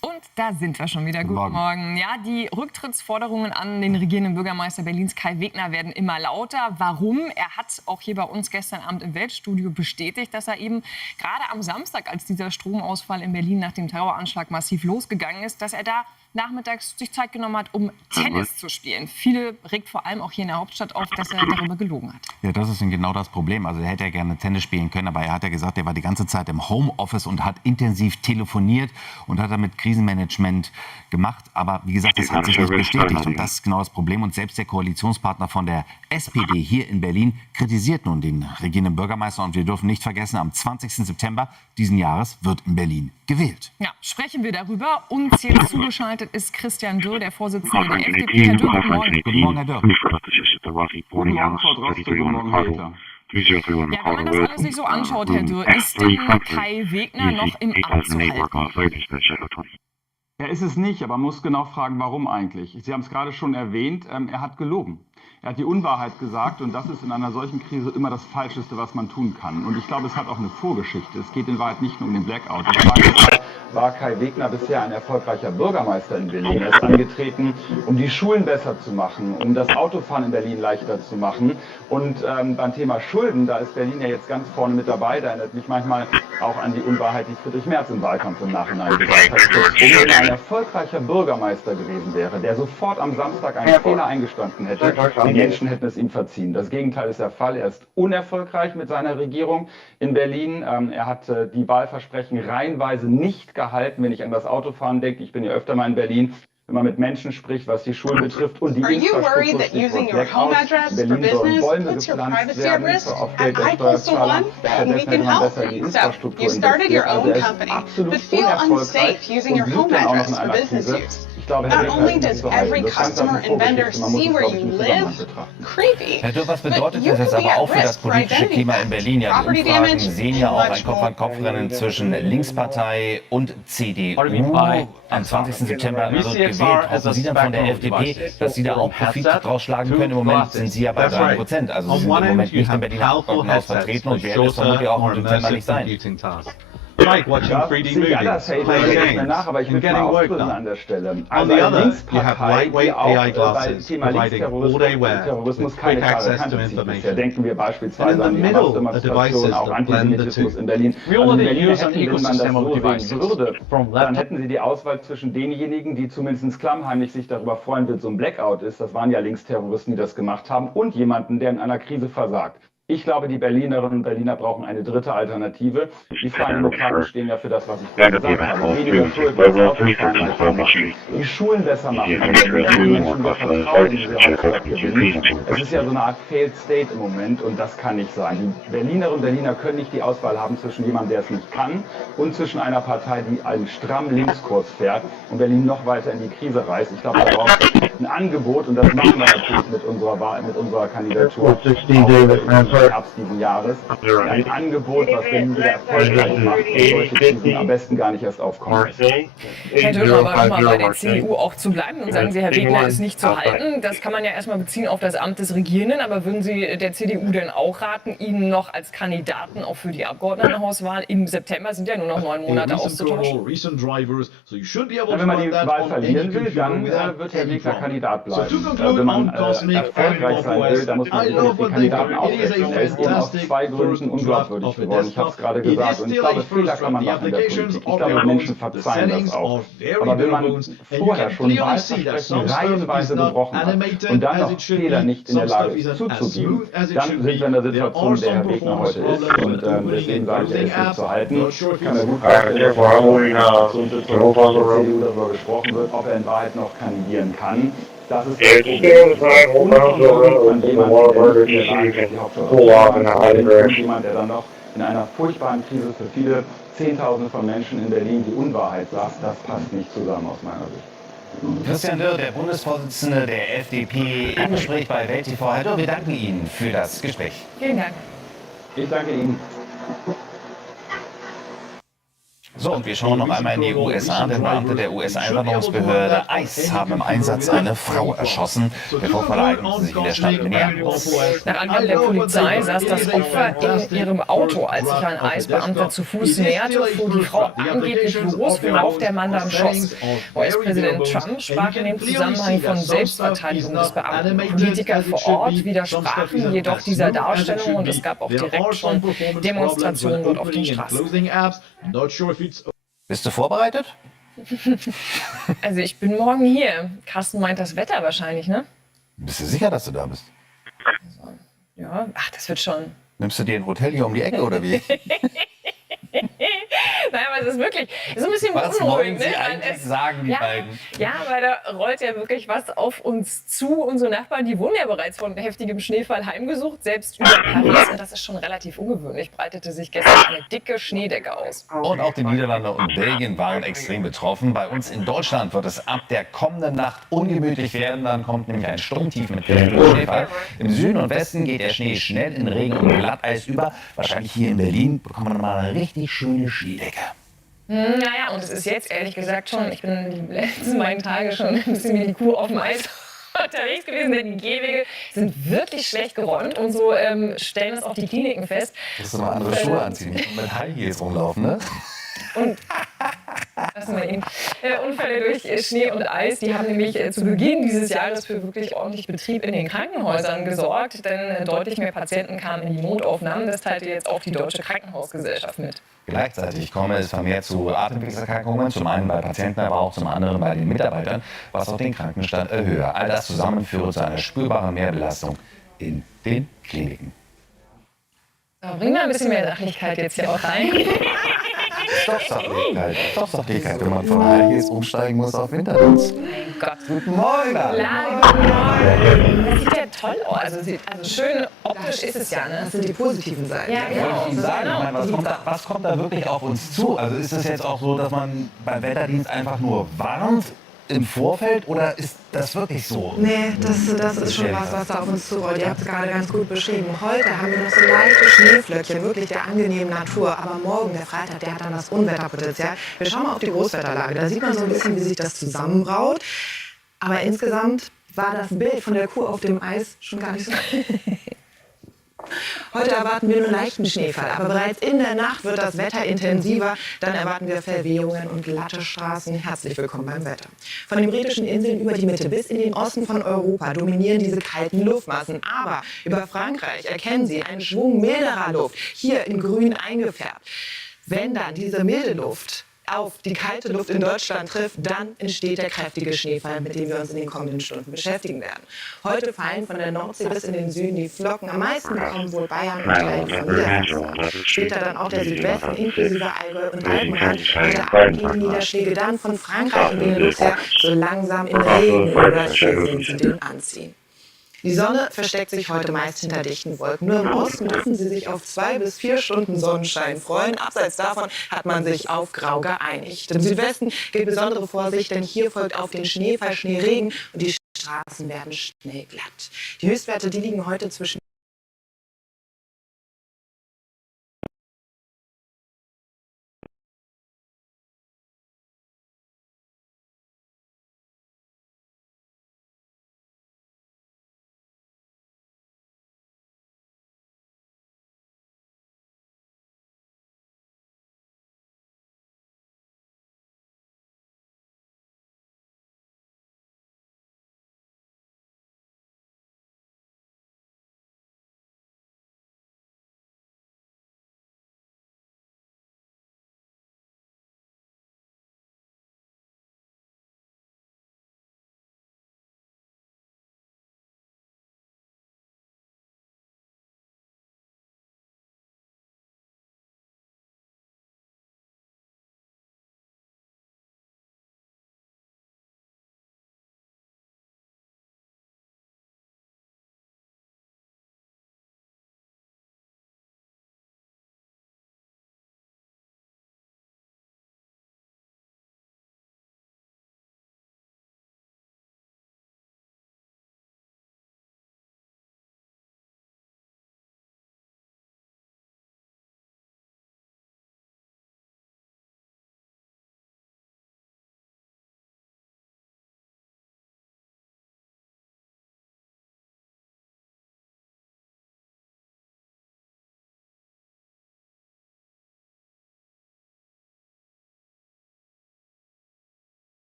Und da sind wir schon wieder. Guten Morgen. Ja, die Rücktrittsforderungen an den regierenden Bürgermeister Berlins Kai Wegner werden immer lauter. Warum? Er hat auch hier bei uns gestern Abend im Weltstudio bestätigt, dass er eben gerade am Samstag, als dieser Stromausfall in Berlin nach dem Terroranschlag massiv losgegangen ist, dass er da nachmittags sich Zeit genommen hat, um Tennis zu spielen. Viele regt vor allem auch hier in der Hauptstadt auf, dass er darüber gelogen hat. Ja, das ist genau das Problem. Also er hätte ja gerne Tennis spielen können, aber er hat ja gesagt, er war die ganze Zeit im Homeoffice und hat intensiv telefoniert und hat damit Krisenmanagement gemacht. Aber wie gesagt, das hat sich nicht bestätigt und das ist genau das Problem. Und selbst der Koalitionspartner von der SPD hier in Berlin kritisiert nun den regierenden Bürgermeister. Und wir dürfen nicht vergessen, am 20. September diesen Jahres wird in Berlin gewählt. Ja, sprechen wir darüber. Uns jetzt zugeschaltet ist Christian Dürr, der Vorsitzende der FDP. Herr Dürr, guten Morgen. Guten Morgen, Herr Dürr. Guten Morgen, Frau Droste. Guten Morgen, Herr Dürr. Ja, wenn man das alles nicht so anschaut, Herr Dürr, ist denn Kai Wegner noch im Amt zu halten? Er ist es nicht, aber man muss genau fragen, warum eigentlich. Sie haben es gerade schon erwähnt, er hat gelogen. Er hat die Unwahrheit gesagt und das ist in einer solchen Krise immer das Falscheste, was man tun kann. Und ich glaube, es hat auch eine Vorgeschichte. Es geht in Wahrheit nicht nur um den Blackout. Es war war Kai Wegner bisher ein erfolgreicher Bürgermeister in Berlin. Er ist angetreten, um die Schulen besser zu machen, um das Autofahren in Berlin leichter zu machen. Und beim Thema Schulden, da ist Berlin ja jetzt ganz vorne mit dabei. Da erinnert mich manchmal auch an die Unwahrheit, die Friedrich Merz im Wahlkampf im Nachhinein gesagt hat. Wenn er ein erfolgreicher Bürgermeister gewesen wäre, der sofort am Samstag einen Fehler eingestanden hätte, die Menschen hätten es ihm verziehen. Das Gegenteil ist der Fall. Er ist unerfolgreich mit seiner Regierung in Berlin. Er hat die Wahlversprechen reihenweise nicht gehalten, wenn ich an das Autofahren denke. Ich bin ja öfter mal in Berlin. Wenn man mit Menschen spricht, was die Schulen betrifft und die Infrastruktur, Stichwort Blackout. In Berlin sollen Bäume gepflanzt werden auf Geld der Steuerzahler. Stattdessen hätte man besser in die Infrastruktur investiert. Also er ist absolut unerfolgreich und lügt dann auch noch in einer Krise. Ich glaube, Herr Wegner ist nicht zu halten. Das Ganze als ein Vogelschritt. Man muss es, glaube ich, im Zusammenhang betrachten. Herr Dürr, was bedeutet das jetzt aber auch für das politische Klima in Berlin? Ja, die Umfragen sehen ja auch ein Kopf-an-Kopf-Rennen zwischen Linkspartei und CDU. Am 20. September wird gewählt. Hoffen Sie dann von der FDP, dass Sie da auch Profit draus schlagen können? Im Moment sind Sie ja bei 3%. Also Sie sind im Moment nicht im Berliner Abgeordnetenhaus vertreten und werden es vermutlich auch im September nicht sein. Like watching 3D movies, playing games, aber ich will getting mal work ausdrücken done. an der Stelle. On the other, you have lightweight AI glasses providing all-day wear, Terrorismus with keine quick klare access to Kante zieht bisher. information. Denken wir beispielsweise And in an the die middle, Hamas-Demonstration, the auch devices that blend the Antisemitismus two. in Berlin. We Also in already Berlin use an hätten, wenn man das ecosystem of so sehen devices, würde, from dann hätten sie die Auswahl zwischen denjenigen, die zumindest klammheimlich sich darüber freuen, wird so ein Blackout ist, das waren ja Linksterroristen, die das gemacht haben, und jemanden, der in einer Krise versagt. Ich glaube, die Berlinerinnen und Berliner brauchen eine dritte Alternative. Die Freien Demokraten stehen ja für das, was ich vorhin gesagt habe. Weniger Schuld, das Autofahren leichter machen. Die Schulen besser machen. Die Menschen mehr Vertrauen in diese Hauptstadt gewinnen. Es ist ja so eine Art Failed State im Moment und das kann nicht sein. Die Berlinerinnen und Berliner können nicht die Auswahl haben zwischen jemandem, der es nicht kann, und zwischen einer Partei, die einen strammen Linkskurs fährt und Berlin noch weiter in die Krise reißt. Ich glaube, da braucht es ein Angebot und das machen wir natürlich mit unserer Kandidatur. Herbst diesen Jahres. Ein Angebot, was Berlin wieder erfolgreich macht und solche Krisen am besten gar nicht erst aufkommen lässt. Herr Dürr, aber nochmal bei der CDU auch zu bleiben und sagen Sie, Herr Wegner ist nicht zu halten. Das kann man ja erstmal beziehen auf das Amt des Regierenden, aber würden Sie der CDU denn auch raten, ihn noch als Kandidaten auch für die Abgeordnetenhauswahl im September, sind ja nur noch 9 Monate, auszutauschen? Wenn man die Wahl verlieren will, dann wird Herr Wegner Kandidat bleiben. Wenn man erfolgreich sein will, dann muss man die Kandidaten aufsetzen. Er ist eben aus 2 Gründen unglaubwürdig geworden. Ich habe es gerade gesagt. Und ich glaube, Fehler kann man machen in der Politik. Ich glaube, Menschen verzeihen das auch. Aber wenn man vorher schon Wahlversprechen reihenweise gebrochen hat und dann noch Fehler nicht in der Lage ist zuzugeben, dann sind wir in der Situation, in der Herr Wegner heute ist. Und deswegen sage ich, er ist nicht zu halten. Ich kann mir gut vorstellen, dass in der CDU darüber gesprochen wird, ob er in Wahrheit noch kandidieren kann. Das ist das Problem. Von jemandem, der nicht in der Lage ist, die Hauptstadt und jemand, der dann noch in einer furchtbaren Krise für viele Zehntausende von Menschen in Berlin die Unwahrheit sagt, das passt nicht zusammen aus meiner Sicht. Christian Dürr, der Bundesvorsitzende der FDP, im Gespräch bei Welt TV. Herr Dürr, wir danken Ihnen für das Gespräch. Vielen Dank. Ich danke Ihnen. So, und wir schauen noch einmal in die USA, denn Beamte der US-Einwanderungsbehörde ICE haben im Einsatz eine Frau erschossen. Der Vorfall ereignete sich in der Stadt Minneapolis. Nach Angaben der Polizei saß das Opfer in ihrem Auto. Als sich ein ICE-Beamter zu Fuß näherte, fuhr die Frau angeblich los, worauf der Mann dann schoss. US-Präsident Trump sprach in dem Zusammenhang von Selbstverteidigung des Beamten. Politiker vor Ort widersprachen jedoch dieser Darstellung und es gab auch direkt schon Demonstrationen dort auf den Straßen. Bist du vorbereitet? Also ich bin morgen hier. Carsten meint das Wetter wahrscheinlich, ne? Bist du sicher, dass du da bist? Also, ja, ach, das wird schon. Nimmst du dir ein Hotel hier um die Ecke oder wie? Nein, aber es ist wirklich so ein bisschen was unruhig. Wollen Sie eigentlich sagen, die beiden? Ja, weil da rollt ja wirklich was auf uns zu. Unsere Nachbarn, die wurden ja bereits von heftigem Schneefall heimgesucht, selbst über Paris. Und das ist schon relativ ungewöhnlich. Breitete sich gestern eine dicke Schneedecke aus. Und auch die Niederlande und Belgien waren extrem betroffen. Bei uns in Deutschland wird es ab der kommenden Nacht ungemütlich werden. Dann kommt nämlich ein Sturmtief mit Schneefall. Im Süden und Westen geht der Schnee schnell in Regen und Glatteis über. Wahrscheinlich hier in Berlin bekommt man mal eine richtig schöne Schneedecke. Naja, und es ist jetzt ehrlich gesagt schon, ich bin die letzten beiden Tage schon ein bisschen wie die Kuh auf dem Eis unterwegs gewesen, denn die Gehwege sind wirklich schlecht geräumt und so stellen es auch die Kliniken fest. Musst du mal andere Schuhe anziehen und mit High Heels rumlaufen, ne? Und Unfälle durch Schnee und Eis, die haben nämlich zu Beginn dieses Jahres für wirklich ordentlich Betrieb in den Krankenhäusern gesorgt, denn deutlich mehr Patienten kamen in die Notaufnahmen. Das teilte jetzt auch die Deutsche Krankenhausgesellschaft mit. Gleichzeitig komme es vermehrt zu Atemwegserkrankungen, zum einen bei Patienten, aber auch zum anderen bei den Mitarbeitern, was auch den Krankenstand erhöhe. All das zusammen führt zu einer spürbaren Mehrbelastung in den Kliniken. Bringen wir ein bisschen mehr Sachlichkeit jetzt hier auch rein. Stoffsachlichkeit, wenn man von Heiliges umsteigen muss auf Winterdienst. Mein Gott. Guten Morgen. Guten Morgen. Das sieht ja toll aus. Also schön optisch ist es ja, ne? Das sind die positiven Seiten. Ja, genau. Ich meine, was kommt da wirklich auf uns zu? Also ist es jetzt auch so, dass man beim Wetterdienst einfach nur warnt im Vorfeld oder ist das wirklich so? Nee, das ist schon was da auf uns zurollt. Ihr habt es gerade ganz gut beschrieben. Heute haben wir noch so leichte Schneeflöckchen, wirklich der angenehmen Natur. Aber morgen, der Freitag, der hat dann das Unwetterpotenzial. Wir schauen mal auf die Großwetterlage. Da sieht man so ein bisschen, wie sich das zusammenbraut. Aber insgesamt war das Bild von der Kuh auf dem Eis schon gar nicht so. Heute erwarten wir nur leichten Schneefall, aber bereits in der Nacht wird das Wetter intensiver. Dann erwarten wir Verwehungen und glatte Straßen. Herzlich willkommen beim Wetter. Von den britischen Inseln über die Mitte bis in den Osten von Europa dominieren diese kalten Luftmassen. Aber über Frankreich erkennen Sie einen Schwung milderer Luft, hier in grün eingefärbt. Wenn dann diese milde Luft auf die kalte Luft in Deutschland trifft, dann entsteht der kräftige Schneefall, mit dem wir uns in den kommenden Stunden beschäftigen werden. Heute fallen von der Nordsee bis in den Süden die Flocken. Am meisten bekommen wohl Bayern und Teilen von Niedersachsen. Später dann auch der Südwesten inklusive Allgäu und Alpenrand. Heute Abend gehen die Niederschläge dann von Frankreich und Benelux her so langsam in Regen oder Schüsseln zu den anziehen. Die Sonne versteckt sich heute meist hinter dichten Wolken. Nur im Osten dürfen Sie sich auf 2 bis 4 Stunden Sonnenschein freuen. Abseits davon hat man sich auf Grau geeinigt. Im Südwesten gilt besondere Vorsicht, denn hier folgt auf den Schneefall Schneeregen und die Straßen werden schnell glatt. Die Höchstwerte, die liegen heute zwischen